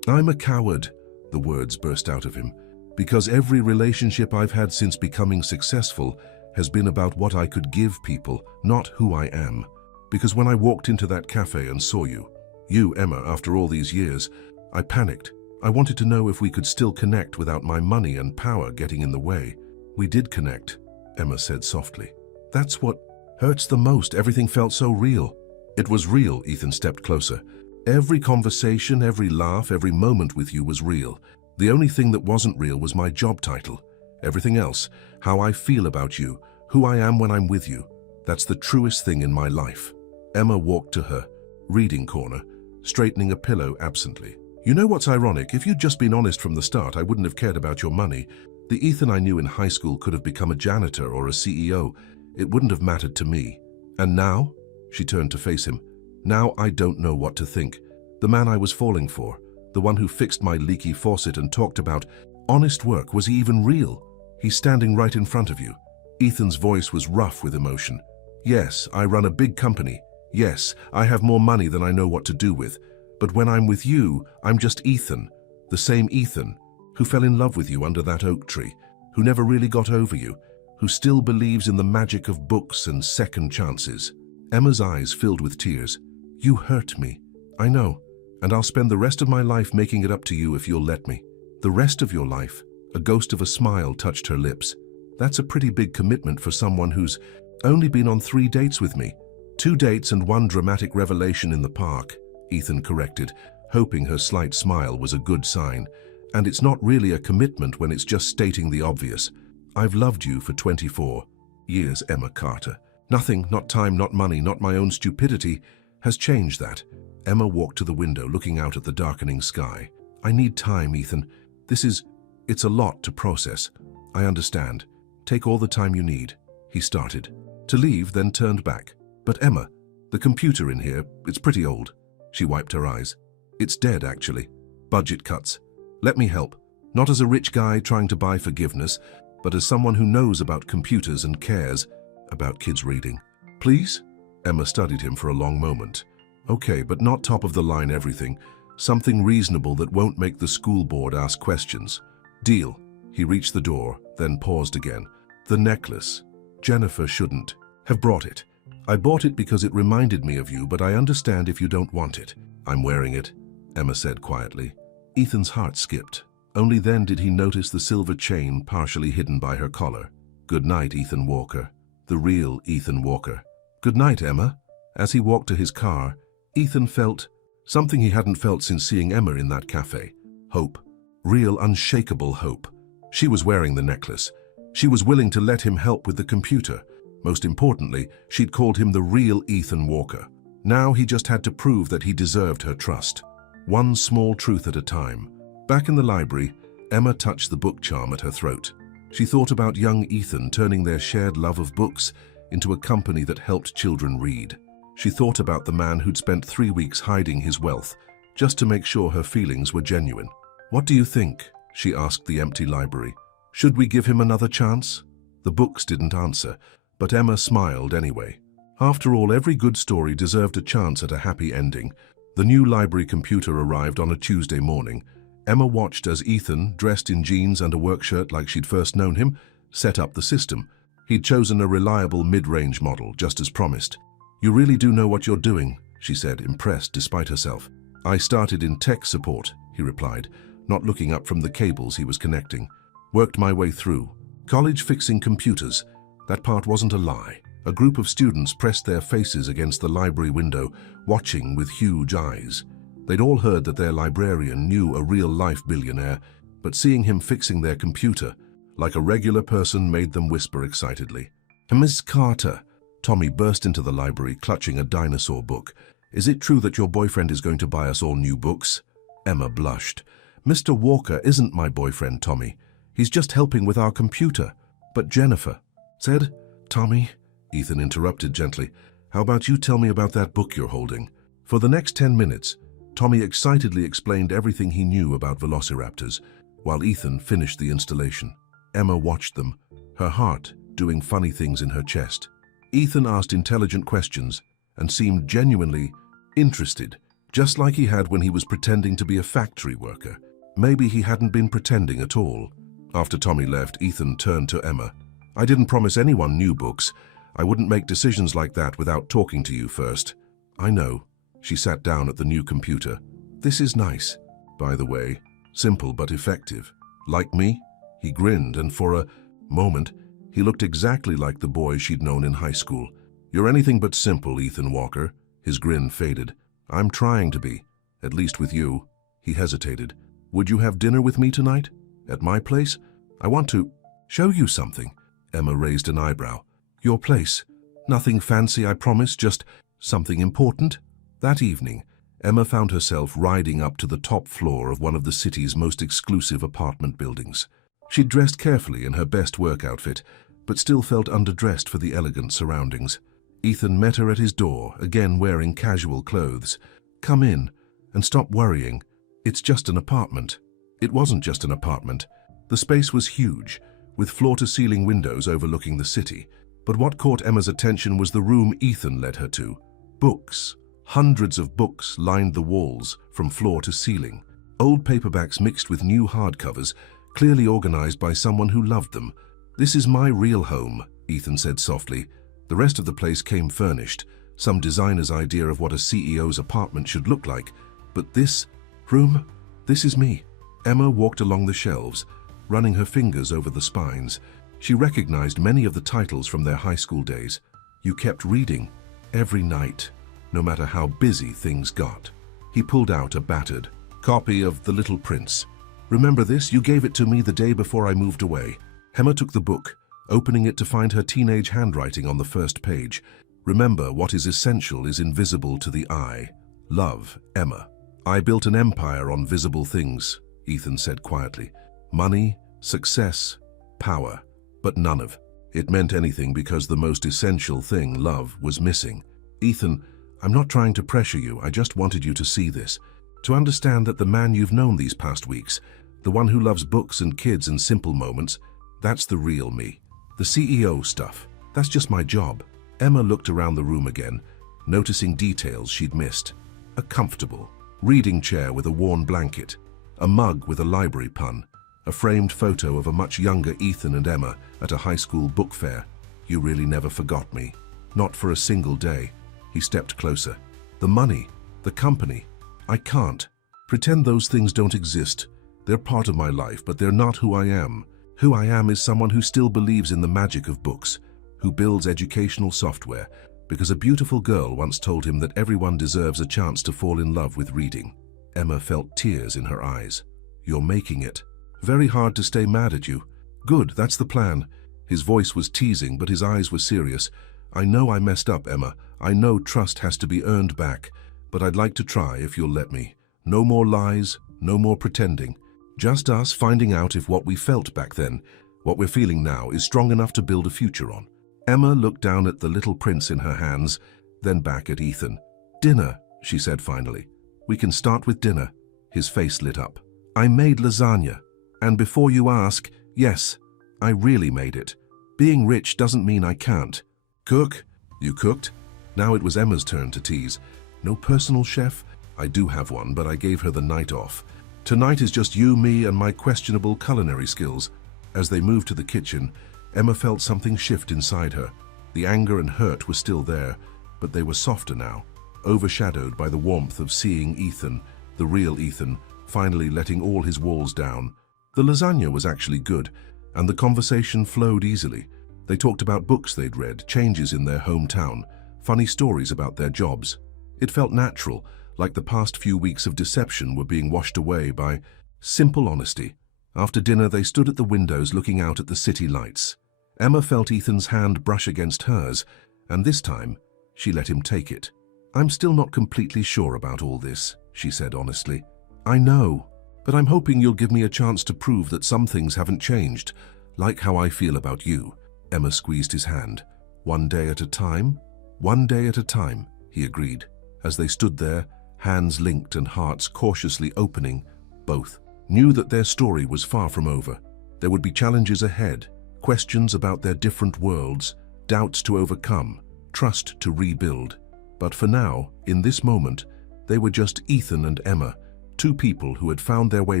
I'm a coward, the words burst out of him. Because every relationship I've had since becoming successful has been about what I could give people, not who I am. Because when I walked into that cafe and saw you, Emma, after all these years, I panicked. I wanted to know if we could still connect without my money and power getting in the way. We did connect, Emma said softly. That's what hurts the most. Everything felt so real. It was real, Ethan stepped closer. Every conversation, every laugh, every moment with you was real. The only thing that wasn't real was my job title. Everything else, how I feel about you, who I am when I'm with you, that's the truest thing in my life. Emma walked to her reading corner, straightening a pillow absently. You know what's ironic? If you'd just been honest from the start, I wouldn't have cared about your money. The Ethan I knew in high school could have become a janitor or a CEO. It wouldn't have mattered to me. And now? She turned to face him. Now I don't know what to think. The man I was falling for, The one who fixed my leaky faucet and talked about honest work. Was he even real? He's standing right in front of you. Ethan's voice was rough with emotion. Yes, I run a big company. Yes, I have more money than I know what to do with. But when I'm with you, I'm just Ethan. The same Ethan who fell in love with you under that oak tree, who never really got over you, who still believes in the magic of books and second chances. Emma's eyes filled with tears. You hurt me. I know, and I'll spend the rest of my life making it up to you if you'll let me. The rest of your life? A ghost of a smile touched her lips. That's a pretty big commitment for someone who's only been on 3 dates with me. 2 dates and 1 dramatic revelation in the park, Ethan corrected, hoping her slight smile was a good sign. And it's not really a commitment when it's just stating the obvious. I've loved you for 24 years, Emma Carter. Nothing, not time, not money, not my own stupidity, has changed that. Emma walked to the window, looking out at the darkening sky. I need time, Ethan. It's a lot to process. I understand. Take all the time you need. He started to leave, then turned back. But Emma, the computer in here, it's pretty old. She wiped her eyes. It's dead, actually. Budget cuts. Let me help. Not as a rich guy trying to buy forgiveness, but as someone who knows about computers and cares about kids reading. Please? Emma studied him for a long moment. Okay, but not top-of-the-line everything. Something reasonable that won't make the school board ask questions. Deal. He reached the door, then paused again. The necklace. Jennifer shouldn't have brought it. I bought it because it reminded me of you, but I understand if you don't want it. I'm wearing it, Emma said quietly. Ethan's heart skipped. Only then did he notice the silver chain partially hidden by her collar. Good night, Ethan Walker. The real Ethan Walker. Good night, Emma. As he walked to his car, Ethan felt something he hadn't felt since seeing Emma in that cafe. Hope. Real, unshakable hope. She was wearing the necklace. She was willing to let him help with the computer. Most importantly, she'd called him the real Ethan Walker. Now he just had to prove that he deserved her trust. One small truth at a time. Back in the library, Emma touched the book charm at her throat. She thought about young Ethan turning their shared love of books into a company that helped children read. She thought about the man who'd spent 3 weeks hiding his wealth, just to make sure her feelings were genuine. What do you think? She asked the empty library. Should we give him another chance? The books didn't answer, but Emma smiled anyway. After all, every good story deserved a chance at a happy ending. The new library computer arrived on a Tuesday morning. Emma watched as Ethan, dressed in jeans and a work shirt like she'd first known him, set up the system. He'd chosen a reliable mid-range model, just as promised. You really do know what you're doing, she said, impressed despite herself. I started in tech support, he replied, not looking up from the cables he was connecting. Worked my way through. College fixing computers. That part wasn't a lie. A group of students pressed their faces against the library window, watching with huge eyes. They'd all heard that their librarian knew a real-life billionaire, but seeing him fixing their computer, like a regular person, made them whisper excitedly. Miss Carter, Tommy burst into the library, clutching a dinosaur book. Is it true that your boyfriend is going to buy us all new books? Emma blushed. Mr. Walker isn't my boyfriend, Tommy. He's just helping with our computer. But Jennifer said, Tommy, Ethan interrupted gently, how about you tell me about that book you're holding? For the next 10 minutes, Tommy excitedly explained everything he knew about velociraptors, while Ethan finished the installation. Emma watched them, her heart doing funny things in her chest. Ethan asked intelligent questions and seemed genuinely interested, just like he had when he was pretending to be a factory worker. Maybe he hadn't been pretending at all. After Tommy left, Ethan turned to Emma. I didn't promise anyone new books. I wouldn't make decisions like that without talking to you first. I know. She sat down at the new computer. This is nice, by the way. Simple but effective. Like me? He grinned, and for a moment, he looked exactly like the boy she'd known in high school. You're anything but simple, Ethan Walker. His grin faded. I'm trying to be, at least with you. He hesitated. Would you have dinner with me tonight? At my place? I want to show you something. Emma raised an eyebrow. Your place? Nothing fancy, I promise, just something important. That evening, Emma found herself riding up to the top floor of one of the city's most exclusive apartment buildings. She'd dressed carefully in her best work outfit, but still felt underdressed for the elegant surroundings. Ethan met her at his door, again wearing casual clothes. Come in, and stop worrying. It's just an apartment. It wasn't just an apartment. The space was huge, with floor-to-ceiling windows overlooking the city. But what caught Emma's attention was the room Ethan led her to. Books. Hundreds of books lined the walls from floor to ceiling. Old paperbacks mixed with new hardcovers, clearly organized by someone who loved them. "This is my real home," Ethan said softly. The rest of the place came furnished, some designer's idea of what a CEO's apartment should look like. But this room, this is me. Emma walked along the shelves, running her fingers over the spines. She recognized many of the titles from their high school days. You kept reading, every night, no matter how busy things got. He pulled out a battered copy of The Little Prince. "Remember this? You gave it to me the day before I moved away." Emma took the book, opening it to find her teenage handwriting on the first page. "Remember, what is essential is invisible to the eye. Love, Emma." "I built an empire on visible things," Ethan said quietly. "Money, success, power, but none of it meant anything because the most essential thing, love, was missing." "Ethan, I'm not trying to pressure you, I just wanted you to see this. To understand that the man you've known these past weeks, the one who loves books and kids and simple moments, that's the real me. The CEO stuff, that's just my job." Emma looked around the room again, noticing details she'd missed. A comfortable reading chair with a worn blanket, a mug with a library pun, a framed photo of a much younger Ethan and Emma at a high school book fair. "You really never forgot me. Not for a single day." He stepped closer. "The money, the company, I can't pretend those things don't exist. They're part of my life, but they're not who I am. Who I am is someone who still believes in the magic of books, who builds educational software, because a beautiful girl once told him that everyone deserves a chance to fall in love with reading." Emma felt tears in her eyes. "You're making it. Very hard to stay mad at you." "Good, that's the plan." His voice was teasing, but his eyes were serious. "I know I messed up, Emma. I know trust has to be earned back. But I'd like to try if you'll let me. No more lies, no more pretending. Just us finding out if what we felt back then, what we're feeling now, is strong enough to build a future on." Emma looked down at the Little Prince in her hands, then back at Ethan. "Dinner," she said finally. "We can start with dinner." His face lit up. "I made lasagna. And before you ask, yes, I really made it. Being rich doesn't mean I can't." "Cook? You cooked?" Now it was Emma's turn to tease. "No personal chef?" "I do have one, but I gave her the night off. Tonight is just you, me, and my questionable culinary skills." As they moved to the kitchen, Emma felt something shift inside her. The anger and hurt were still there, but they were softer now, overshadowed by the warmth of seeing Ethan, the real Ethan, finally letting all his walls down. The lasagna was actually good, and the conversation flowed easily. They talked about books they'd read, changes in their hometown, funny stories about their jobs. It felt natural, like the past few weeks of deception were being washed away by simple honesty. After dinner, they stood at the windows looking out at the city lights. Emma felt Ethan's hand brush against hers, and this time, she let him take it. "I'm still not completely sure about all this," she said honestly. "I know, but I'm hoping you'll give me a chance to prove that some things haven't changed, like how I feel about you." Emma squeezed his hand. "One day at a time?" "One day at a time," he agreed. As they stood there, hands linked and hearts cautiously opening, both knew that their story was far from over. There would be challenges ahead, questions about their different worlds, doubts to overcome, trust to rebuild. But for now, in this moment, they were just Ethan and Emma, two people who had found their way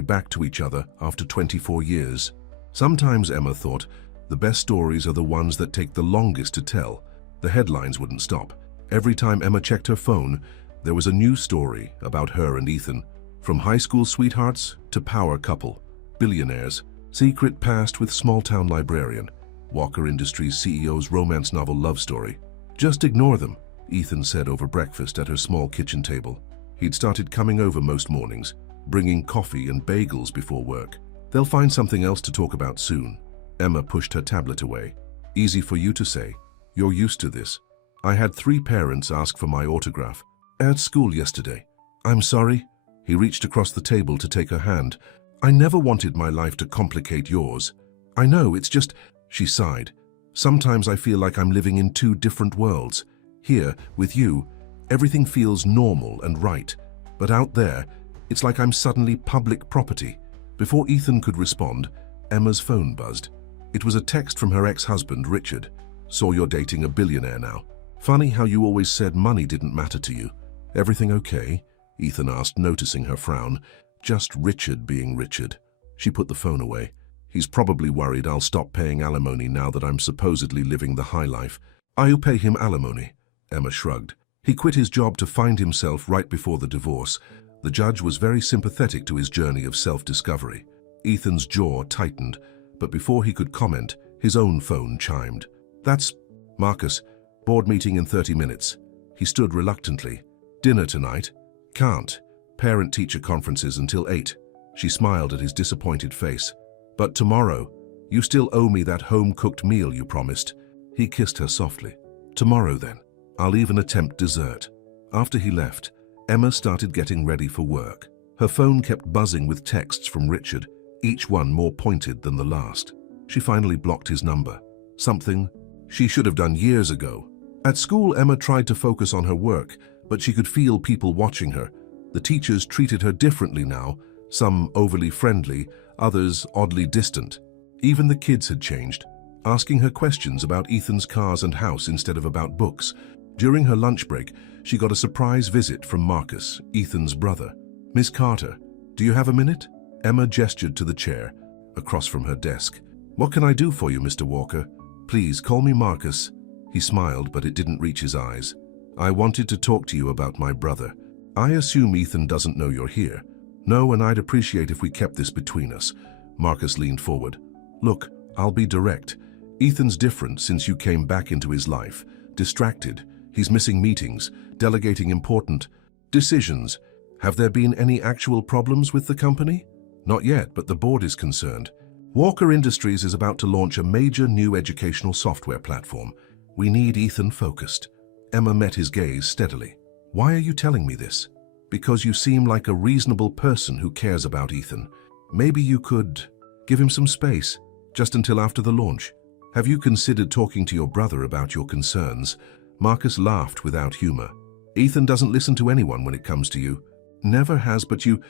back to each other after 24 years. Sometimes, Emma thought, the best stories are the ones that take the longest to tell. The headlines wouldn't stop. Every time Emma checked her phone, there was a new story about her and Ethan. From high school sweethearts to power couple, billionaires, secret past with small-town librarian, Walker Industries CEO's romance novel love story. "Just ignore them," Ethan said over breakfast at her small kitchen table. He'd started coming over most mornings, bringing coffee and bagels before work. "They'll find something else to talk about soon." Emma pushed her tablet away. "Easy for you to say. You're used to this. I had 3 parents ask for my autograph at school yesterday." "I'm sorry." He reached across the table to take her hand. "I never wanted my life to complicate yours." "I know, it's just..." She sighed. "Sometimes I feel like I'm living in 2 different worlds. Here, with you, everything feels normal and right. But out there, It's like I'm suddenly public property. Before Ethan could respond, Emma's phone buzzed. It was a text from her ex-husband, Richard. Saw you're dating a billionaire now. Funny how you always said money didn't matter to you. Everything okay? Ethan asked, noticing her frown. Just Richard being Richard. She put the phone away. He's probably worried I'll stop paying alimony now that I'm supposedly living the high life. I'll pay him alimony, Emma shrugged. He quit his job to find himself right before the divorce. The judge was very sympathetic to his journey of self-discovery. Ethan's jaw tightened, but before he could comment, his own phone chimed. That's Marcus. Board meeting in 30 minutes. He stood reluctantly. Dinner tonight? Can't. Parent-teacher conferences until 8. She smiled at his disappointed face. But tomorrow, you still owe me that home-cooked meal you promised. He kissed her softly. Tomorrow then. I'll even attempt dessert. After he left, Emma started getting ready for work. Her phone kept buzzing with texts from Richard, each one more pointed than the last. She finally blocked his number. Something she should have done years ago. At school, Emma tried to focus on her work, but she could feel people watching her. The teachers treated her differently now, some overly friendly, others oddly distant. Even the kids had changed, asking her questions about Ethan's cars and house instead of about books. During her lunch break, she got a surprise visit from Marcus, Ethan's brother. Miss Carter, do you have a minute? Emma gestured to the chair, across from her desk. What can I do for you, Mr. Walker? Please, call me Marcus. He smiled, but it didn't reach his eyes. I wanted to talk to you about my brother. I assume Ethan doesn't know you're here. No, and I'd appreciate if we kept this between us. Marcus leaned forward. Look, I'll be direct. Ethan's different since you came back into his life. Distracted. He's missing meetings, delegating important decisions. Have there been any actual problems with the company? Not yet, but the board is concerned. Walker Industries is about to launch a major new educational software platform. We need Ethan focused. Emma met his gaze steadily. Why are you telling me this? Because you seem like a reasonable person who cares about Ethan. Maybe you could give him some space, just until after the launch. Have you considered talking to your brother about your concerns? Marcus laughed without humor. Ethan doesn't listen to anyone when it comes to you. Never has, but you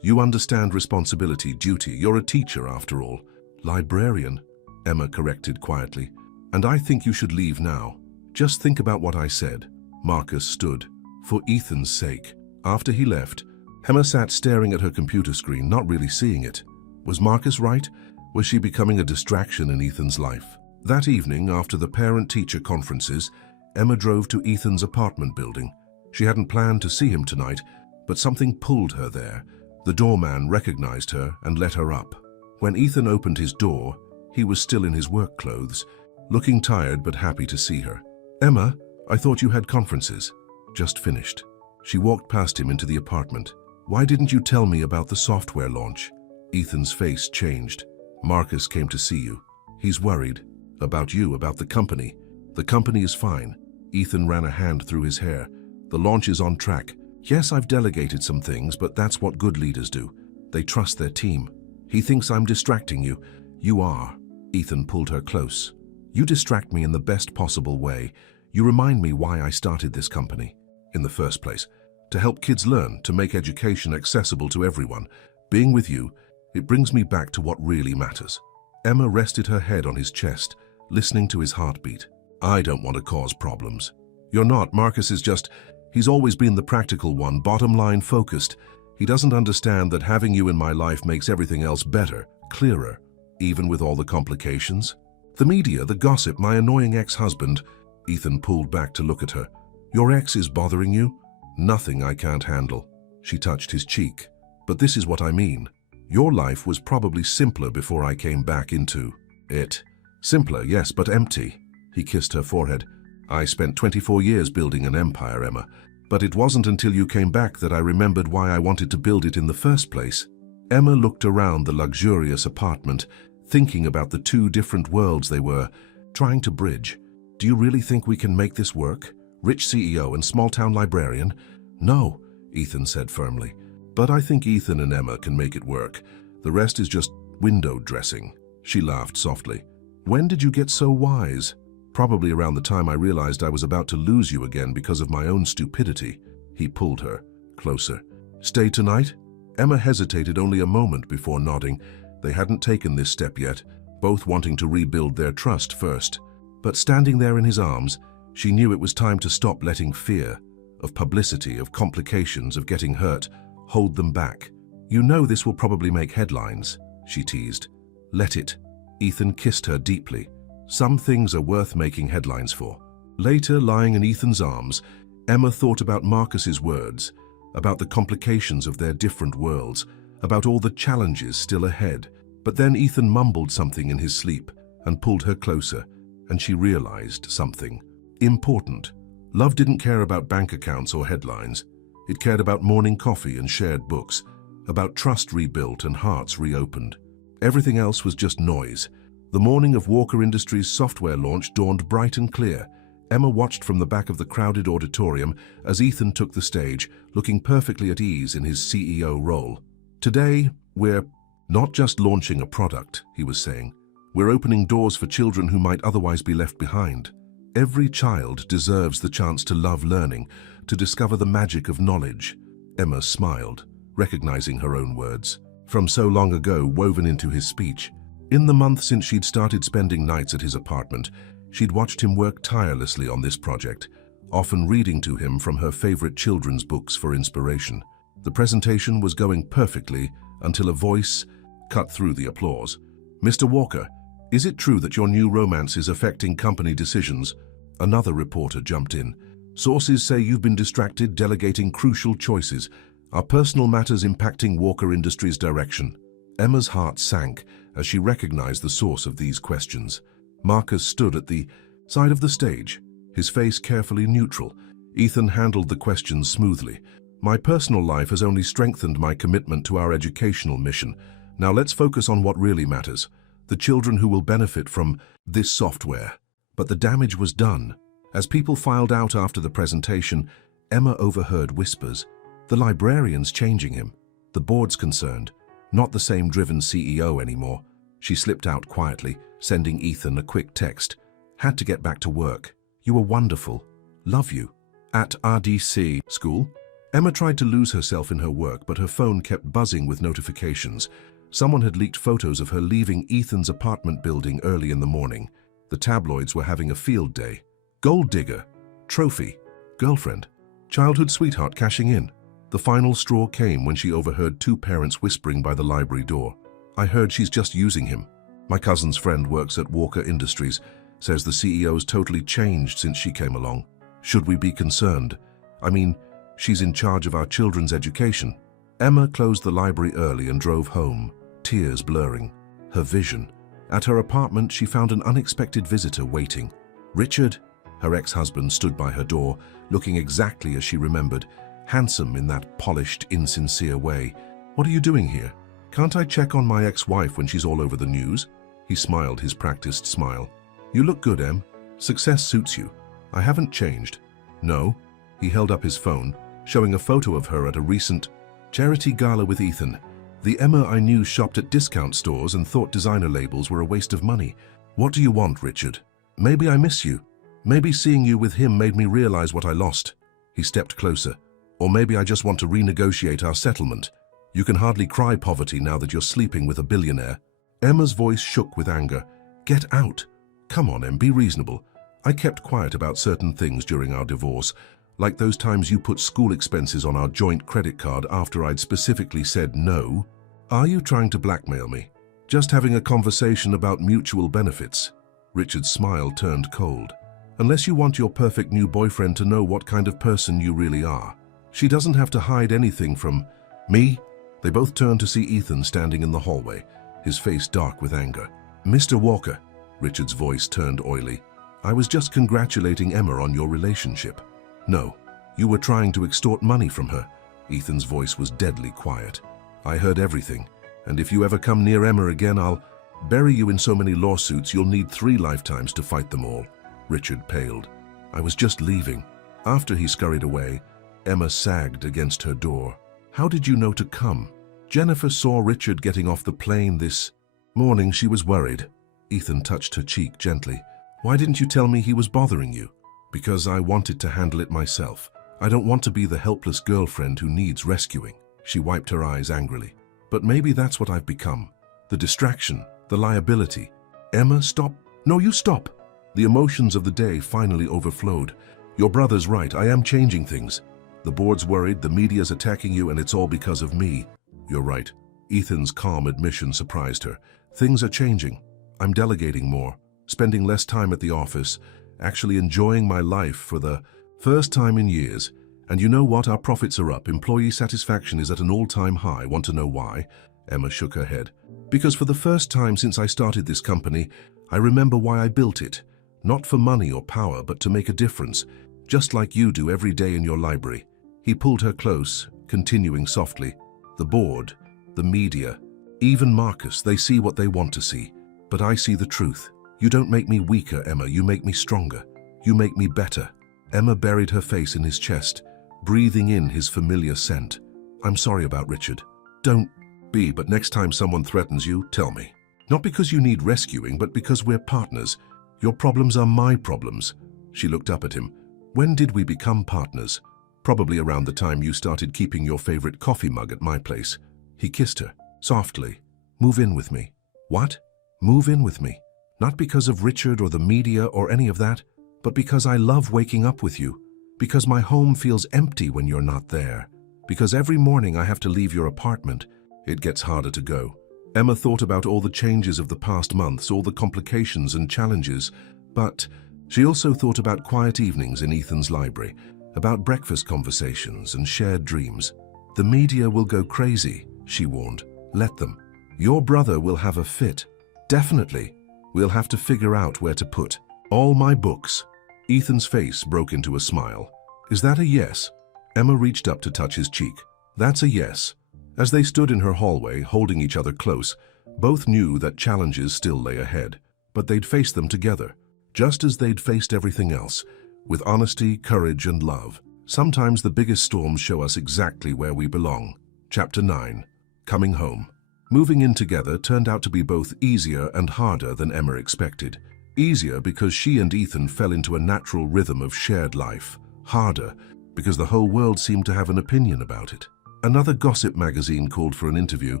understand responsibility, duty. You're a teacher, after all. Librarian, Emma corrected quietly. And I think you should leave now. Just think about what I said. Marcus stood. For Ethan's sake. After he left, Emma sat staring at her computer screen, not really seeing it. Was Marcus right? Was she becoming a distraction in Ethan's life? That evening, after the parent-teacher conferences, Emma drove to Ethan's apartment building. She hadn't planned to see him tonight, but something pulled her there. The doorman recognized her and let her up. When Ethan opened his door, he was still in his work clothes, looking tired but happy to see her. Emma, I thought you had conferences. Just finished. She walked past him into the apartment. Why didn't you tell me about the software launch? Ethan's face changed. Marcus came to see you. He's worried. About you, about the company. The company is fine. Ethan ran a hand through his hair. The launch is on track. Yes, I've delegated some things, but that's what good leaders do. They trust their team. He thinks I'm distracting you. You are. Ethan pulled her close. You distract me in the best possible way. You remind me why I started this company. In the first place, to help kids learn, to make education accessible to everyone. Being with you, it brings me back to what really matters. Emma rested her head on his chest, listening to his heartbeat. I don't want to cause problems. You're not. Marcus is just, he's always been the practical one, bottom line focused. He doesn't understand that having you in my life makes everything else better, clearer, even with all the complications. The media, the gossip, my annoying ex-husband. Ethan pulled back to look at her. Your ex is bothering you? Nothing I can't handle. She touched his cheek. But this is what I mean. Your life was probably simpler before I came back into it. Simpler, yes, but empty. He kissed her forehead. I spent 24 years building an empire, Emma. But it wasn't until you came back that I remembered why I wanted to build it in the first place. Emma looked around the luxurious apartment, thinking about the two different worlds they were trying to bridge. Do you really think we can make this work? Rich CEO and small-town librarian? No, Ethan said firmly. But I think Ethan and Emma can make it work. The rest is just window dressing. She laughed softly. When did you get so wise? Probably around the time I realized I was about to lose you again because of my own stupidity. He pulled her closer. Stay tonight? Emma hesitated only a moment before nodding. They hadn't taken this step yet, both wanting to rebuild their trust first. But standing there in his arms, she knew it was time to stop letting fear, of publicity, of complications, of getting hurt, hold them back. "You know this will probably make headlines," she teased. "Let it." Ethan kissed her deeply. Some things are worth making headlines for. Later, lying in Ethan's arms, Emma thought about Marcus's words, about the complications of their different worlds, about all the challenges still ahead. But then Ethan mumbled something in his sleep and pulled her closer, and she realized something important. Love didn't care about bank accounts or headlines. It cared about morning coffee and shared books, about trust rebuilt and hearts reopened. Everything else was just noise. The morning of Walker Industries' software launch dawned bright and clear. Emma watched from the back of the crowded auditorium as Ethan took the stage, looking perfectly at ease in his CEO role. "Today, we're not just launching a product," he was saying. "We're opening doors for children who might otherwise be left behind. Every child deserves the chance to love learning, to discover the magic of knowledge." Emma smiled, recognizing her own words, from so long ago woven into his speech. In the month since she'd started spending nights at his apartment, she'd watched him work tirelessly on this project, often reading to him from her favorite children's books for inspiration. The presentation was going perfectly until a voice cut through the applause. "Mr. Walker, is it true that your new romance is affecting company decisions?" Another reporter jumped in. "Sources say you've been distracted delegating crucial choices. Are personal matters impacting Walker Industries' direction?" Emma's heart sank as she recognized the source of these questions. Marcus stood at the side of the stage, his face carefully neutral. Ethan handled the questions smoothly. "My personal life has only strengthened my commitment to our educational mission. Now let's focus on what really matters, the children who will benefit from this software." But the damage was done. As people filed out after the presentation, Emma overheard whispers. The librarian's changing him. The board's concerned. Not the same driven CEO anymore. She slipped out quietly, sending Ethan a quick text. "Had to get back to work. You were wonderful. Love you." At RDC school, Emma tried to lose herself in her work, but her phone kept buzzing with notifications. Someone had leaked photos of her leaving Ethan's apartment building early in the morning. The tabloids were having a field day. Gold digger, trophy, girlfriend, childhood sweetheart cashing in. The final straw came when she overheard two parents whispering by the library door. "I heard she's just using him. My cousin's friend works at Walker Industries, says the CEO's totally changed since she came along. Should we be concerned? I mean, she's in charge of our children's education." Emma closed the library early and drove home, tears blurring her vision. At her apartment, she found an unexpected visitor waiting. Richard, her ex-husband, stood by her door, looking exactly as she remembered, handsome in that polished, insincere way. "What are you doing here? Can't I check on my ex-wife when she's all over the news?" He smiled his practiced smile. "You look good, Em. Success suits you. I haven't changed." "No." He held up his phone, showing a photo of her at a recent charity gala with Ethan. "The Emma I knew shopped at discount stores and thought designer labels were a waste of money. What do you want, Richard? Maybe I miss you. Maybe seeing you with him made me realize what I lost." He stepped closer. "Or maybe I just want to renegotiate our settlement. You can hardly cry poverty now that you're sleeping with a billionaire." Emma's voice shook with anger. "Get out. Come on, Em, be reasonable. I kept quiet about certain things during our divorce, like those times you put school expenses on our joint credit card after I'd specifically said no. Are you trying to blackmail me? Just having a conversation about mutual benefits." Richard's smile turned cold. "Unless you want your perfect new boyfriend to know what kind of person you really are. She doesn't have to hide anything from me." They both turned to see Ethan standing in the hallway, his face dark with anger. "Mr. Walker," Richard's voice turned oily, "I was just congratulating Emma on your relationship." "No, you were trying to extort money from her." Ethan's voice was deadly quiet. "I heard everything, and if you ever come near Emma again, I'll bury you in so many lawsuits you'll need 3 lifetimes to fight them all." Richard paled. "I was just leaving." After he scurried away, Emma sagged against her door. "How did you know to come?" Jennifer saw Richard getting off the plane this morning. She was worried. Ethan touched her cheek gently. "Why didn't you tell me he was bothering you?" "Because I wanted to handle it myself. I don't want to be the helpless girlfriend who needs rescuing." She wiped her eyes angrily. But maybe that's what I've become. The distraction, the liability. Emma, stop. No, you stop. The emotions of the day finally overflowed. Your brother's right, I am changing things. The board's worried, the media's attacking you, and it's all because of me. You're right. Ethan's calm admission surprised her. Things are changing. I'm delegating more, spending less time at the office, actually enjoying my life for the first time in years. And you know what? Our profits are up. Employee satisfaction is at an all-time high. Want to know why? Emma shook her head. Because for the first time since I started this company, I remember why I built it. Not for money or power, but to make a difference, just like you do every day in your library. He pulled her close, continuing softly. The board, the media, even Marcus, they see what they want to see. But I see the truth. You don't make me weaker, Emma. You make me stronger. You make me better. Emma buried her face in his chest, breathing in his familiar scent. I'm sorry about Richard. Don't be, but next time someone threatens you, tell me. Not because you need rescuing, but because we're partners. Your problems are my problems. She looked up at him. When did we become partners? Probably around the time you started keeping your favorite coffee mug at my place. He kissed her, softly. Move in with me. What? Move in with me. Not because of Richard or the media or any of that, but because I love waking up with you. Because my home feels empty when you're not there. Because every morning I have to leave your apartment. It gets harder to go. Emma thought about all the changes of the past months, all the complications and challenges, but she also thought about quiet evenings in Ethan's library, about breakfast conversations and shared dreams. The media will go crazy, she warned. Let them. Your brother will have a fit. Definitely. We'll have to figure out where to put all my books. Ethan's face broke into a smile. Is that a yes? Emma reached up to touch his cheek. That's a yes. As they stood in her hallway, holding each other close, both knew that challenges still lay ahead, but they'd face them together, just as they'd faced everything else, with honesty, courage, and love. Sometimes the biggest storms show us exactly where we belong. Chapter 9. Coming Home. Moving in together turned out to be both easier and harder than Emma expected. Easier because she and Ethan fell into a natural rhythm of shared life. Harder because the whole world seemed to have an opinion about it. Another gossip magazine called for an interview,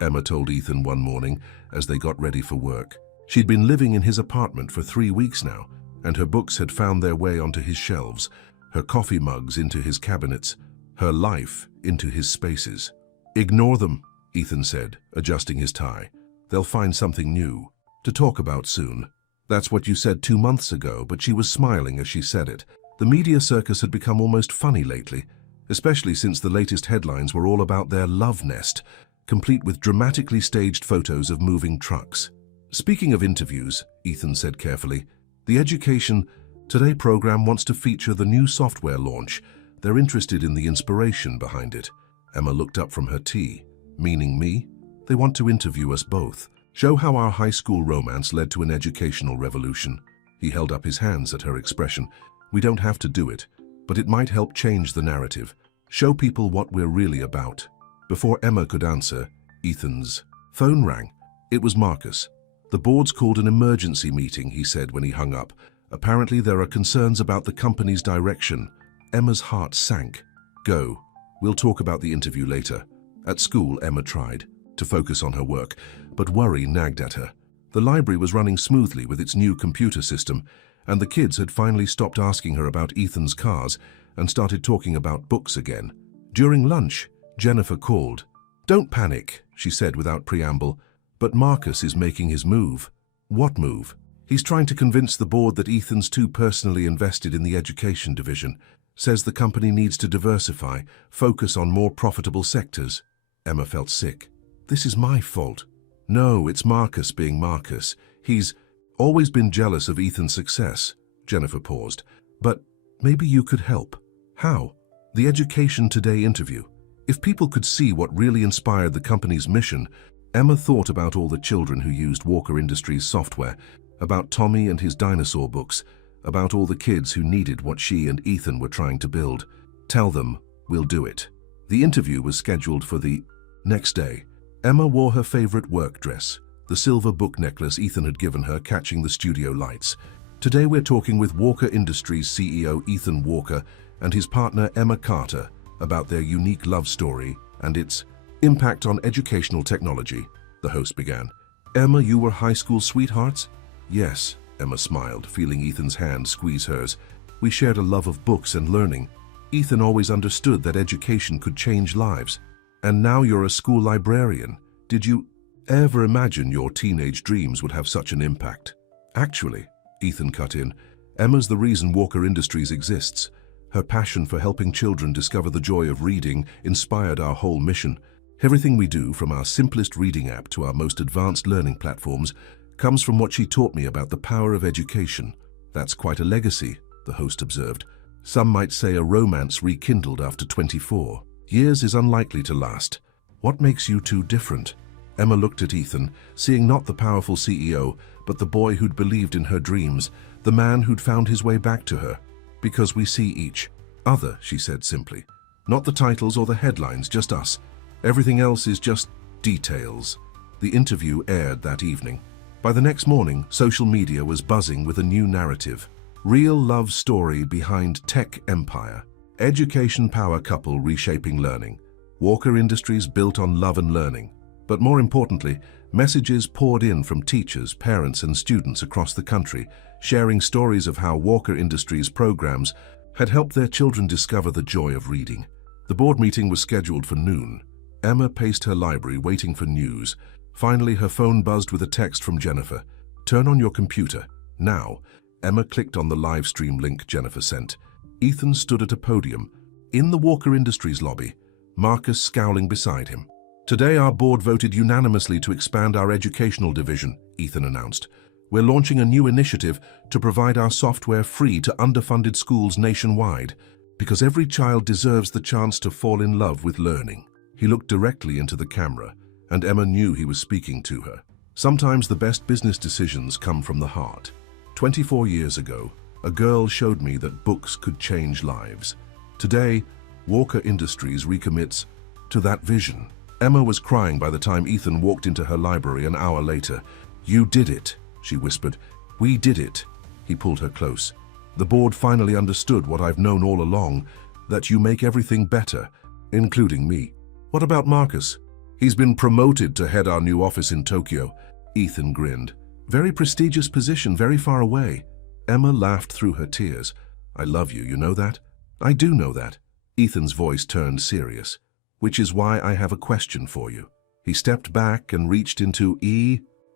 Emma told Ethan one morning as they got ready for work. She'd been living in his apartment for 3 weeks now, and her books had found their way onto his shelves, her coffee mugs into his cabinets, her life into his spaces. Ignore them, Ethan said, adjusting his tie. They'll find something new to talk about soon. That's what you said 2 months ago, but she was smiling as she said it. The media circus had become almost funny lately, especially since the latest headlines were all about their love nest, complete with dramatically staged photos of moving trucks. Speaking of interviews, Ethan said carefully, the Education Today program wants to feature the new software launch. They're interested in the inspiration behind it. Emma looked up from her tea. Meaning me? They want to interview us both. Show how our high school romance led to an educational revolution. He held up his hands at her expression. We don't have to do it, but it might help change the narrative. Show people what we're really about. Before Emma could answer, Ethan's phone rang. It was Marcus. The board's called an emergency meeting, he said when he hung up. Apparently there are concerns about the company's direction. Emma's heart sank. Go. We'll talk about the interview later. At school, Emma tried to focus on her work, but worry nagged at her. The library was running smoothly with its new computer system, and the kids had finally stopped asking her about Ethan's cars and started talking about books again. During lunch, Jennifer called. Don't panic, she said without preamble, but Marcus is making his move. What move? He's trying to convince the board that Ethan's too personally invested in the education division. Says the company needs to diversify, focus on more profitable sectors. Emma felt sick. This is my fault. No, it's Marcus being Marcus. He's always been jealous of Ethan's success. Jennifer paused. But maybe you could help. How? The Education Today interview. If people could see what really inspired the company's mission. Emma thought about all the children who used Walker Industries software, about Tommy and his dinosaur books, about all the kids who needed what she and Ethan were trying to build. Tell them, we'll do it. The interview was scheduled for the next day. Emma wore her favorite work dress, the silver book necklace Ethan had given her catching the studio lights. Today we're talking with Walker Industries CEO Ethan Walker and his partner Emma Carter about their unique love story and its impact on educational technology, the host began. Emma, you were high school sweethearts? Yes, Emma smiled, feeling Ethan's hand squeeze hers. We shared a love of books and learning. Ethan always understood that education could change lives. And now you're a school librarian. Did you ever imagine your teenage dreams would have such an impact? Actually, Ethan cut in, Emma's the reason Walker Industries exists. Her passion for helping children discover the joy of reading inspired our whole mission. Everything we do, from our simplest reading app to our most advanced learning platforms, comes from what she taught me about the power of education. That's quite a legacy, the host observed. Some might say a romance rekindled after 24. Years is unlikely to last. What makes you two different? Emma looked at Ethan, seeing not the powerful CEO, but the boy who'd believed in her dreams, the man who'd found his way back to her. Because we see each other, she said simply. Not the titles or the headlines, just us. Everything else is just details. The interview aired that evening. By the next morning, social media was buzzing with a new narrative. Real love story behind tech empire. Education power couple reshaping learning. Walker Industries built on love and learning. But more importantly, messages poured in from teachers, parents, and students across the country, sharing stories of how Walker Industries programs had helped their children discover the joy of reading. The board meeting was scheduled for noon. Emma paced her library, waiting for news. Finally, her phone buzzed with a text from Jennifer. Turn on your computer. Now. Emma clicked on the live stream link Jennifer sent. Ethan stood at a podium, in the Walker Industries lobby, Marcus scowling beside him. Today, our board voted unanimously to expand our educational division, Ethan announced. We're launching a new initiative to provide our software free to underfunded schools nationwide, because every child deserves the chance to fall in love with learning. He looked directly into the camera, and Emma knew he was speaking to her. Sometimes the best business decisions come from the heart. 24 years ago, a girl showed me that books could change lives. Today, Walker Industries recommits to that vision. Emma was crying by the time Ethan walked into her library an hour later. You did it, she whispered. We did it. He pulled her close. The board finally understood what I've known all along, that you make everything better, including me. What about Marcus? He's been promoted to head our new office in Tokyo. Ethan grinned. Very prestigious position, very far away. Emma laughed through her tears. I love you, you know that? I do know that. Ethan's voice turned serious. Which is why I have a question for you. He stepped back and reached into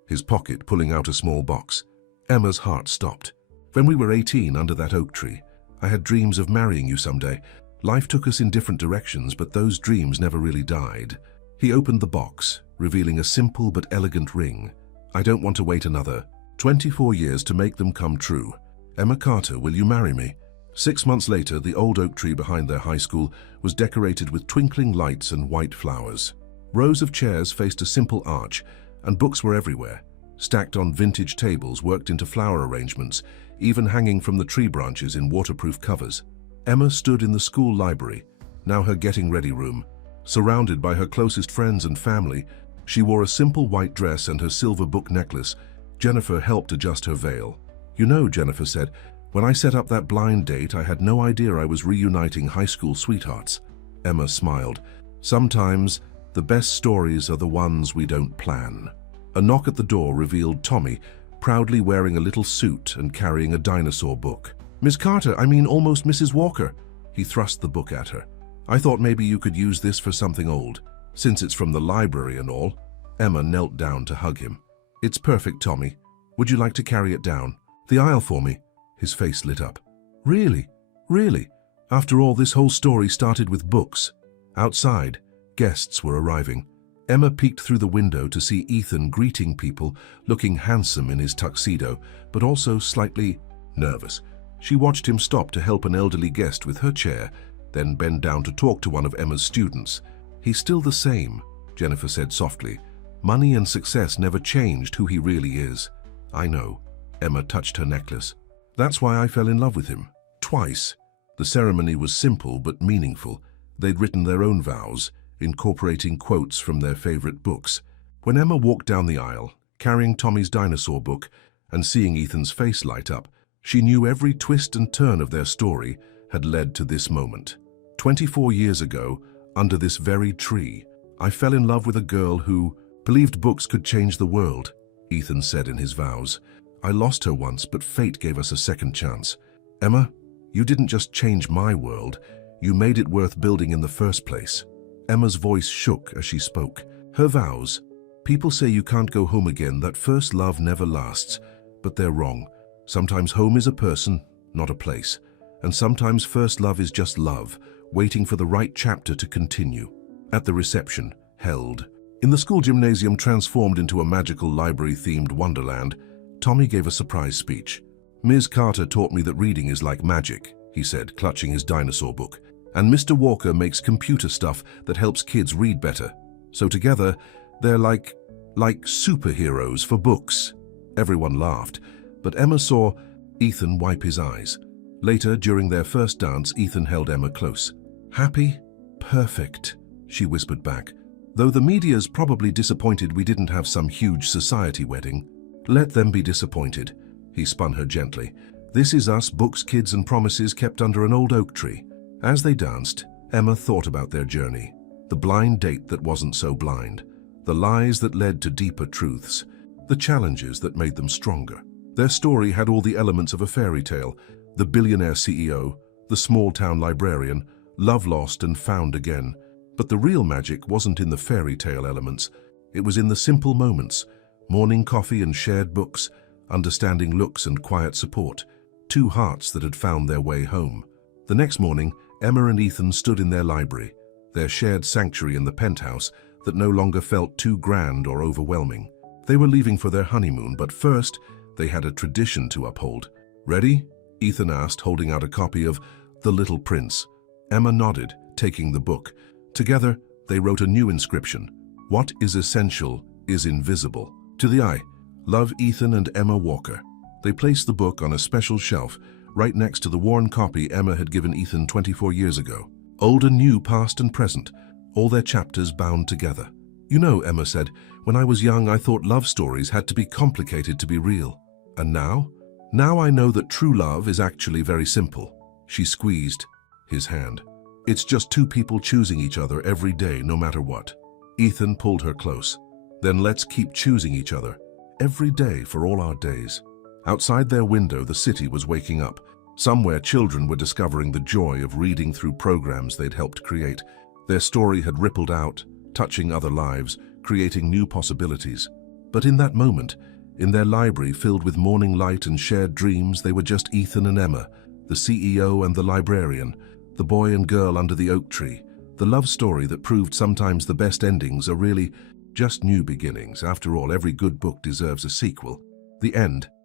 his pocket, pulling out a small box. Emma's heart stopped. When we were 18 under that oak tree, I had dreams of marrying you someday. Life took us in different directions, but those dreams never really died. He opened the box, revealing a simple but elegant ring. I don't want to wait another 24 years to make them come true. Emma Carter, will you marry me? 6 months later, the old oak tree behind their high school was decorated with twinkling lights and white flowers. Rows of chairs faced a simple arch, and books were everywhere, stacked on vintage tables worked into flower arrangements, even hanging from the tree branches in waterproof covers. Emma stood in the school library, now her getting-ready room. Surrounded by her closest friends and family, she wore a simple white dress and her silver book necklace. Jennifer helped adjust her veil. You know, Jennifer said, when I set up that blind date, I had no idea I was reuniting high school sweethearts. Emma smiled. Sometimes, the best stories are the ones we don't plan. A knock at the door revealed Tommy, proudly wearing a little suit and carrying a dinosaur book. Miss Carter, I mean almost Mrs. Walker. He thrust the book at her. I thought maybe you could use this for something old, since it's from the library and all. Emma knelt down to hug him. It's perfect, Tommy. Would you like to carry it down the aisle for me? His face lit up. Really? Really? After all, this whole story started with books. Outside, guests were arriving. Emma peeked through the window to see Ethan greeting people, looking handsome in his tuxedo, but also slightly nervous. She watched him stop to help an elderly guest with her chair, then bend down to talk to one of Emma's students. He's still the same, Jennifer said softly. Money and success never changed who he really is. I know. Emma touched her necklace. That's why I fell in love with him. Twice. The ceremony was simple but meaningful. They'd written their own vows, incorporating quotes from their favorite books. When Emma walked down the aisle, carrying Tommy's dinosaur book, and seeing Ethan's face light up, she knew every twist and turn of their story had led to this moment. 24 years ago, under this very tree. I fell in love with a girl who believed books could change the world, Ethan said in his vows. I lost her once, but fate gave us a second chance. Emma, you didn't just change my world, you made it worth building in the first place. Emma's voice shook as she spoke. Her vows. People say you can't go home again, that first love never lasts, but they're wrong. Sometimes home is a person, not a place. And sometimes first love is just love, waiting for the right chapter to continue. At the reception, held in the school gymnasium transformed into a magical library-themed wonderland, Tommy gave a surprise speech. Ms. Carter taught me that reading is like magic, he said, clutching his dinosaur book. And Mr. Walker makes computer stuff that helps kids read better. So together, they're like superheroes for books. Everyone laughed, but Emma saw Ethan wipe his eyes. Later, during their first dance, Ethan held Emma close. Happy? Perfect, she whispered back. Though the media's probably disappointed we didn't have some huge society wedding. Let them be disappointed, he spun her gently. This is us, books, kids, and promises kept under an old oak tree. As they danced, Emma thought about their journey. The blind date that wasn't so blind. The lies that led to deeper truths. The challenges that made them stronger. Their story had all the elements of a fairy tale. The billionaire CEO, the small-town librarian, love lost and found again. But the real magic wasn't in the fairy tale elements. It was in the simple moments. Morning coffee and shared books, understanding looks and quiet support. Two hearts that had found their way home. The next morning, Emma and Ethan stood in their library, their shared sanctuary in the penthouse that no longer felt too grand or overwhelming. They were leaving for their honeymoon, but first, they had a tradition to uphold. Ready? Ethan asked, holding out a copy of The Little Prince. Emma nodded, taking the book. Together, they wrote a new inscription. What is essential is invisible. To the eye, love Ethan and Emma Walker. They placed the book on a special shelf, right next to the worn copy Emma had given Ethan 24 years ago. Old and new, past and present, all their chapters bound together. You know, Emma said, when I was young I thought love stories had to be complicated to be real. And now? Now I know that true love is actually very simple. She squeezed his hand. It's just two people choosing each other every day, no matter what. Ethan pulled her close. Then let's keep choosing each other, every day for all our days. Outside their window, the city was waking up. Somewhere children were discovering the joy of reading through programs they'd helped create. Their story had rippled out, touching other lives, creating new possibilities. But in that moment, in their library filled with morning light and shared dreams, they were just Ethan and Emma, the CEO and the librarian, the boy and girl under the oak tree, the love story that proved sometimes the best endings are really just new beginnings. After all, every good book deserves a sequel. The end.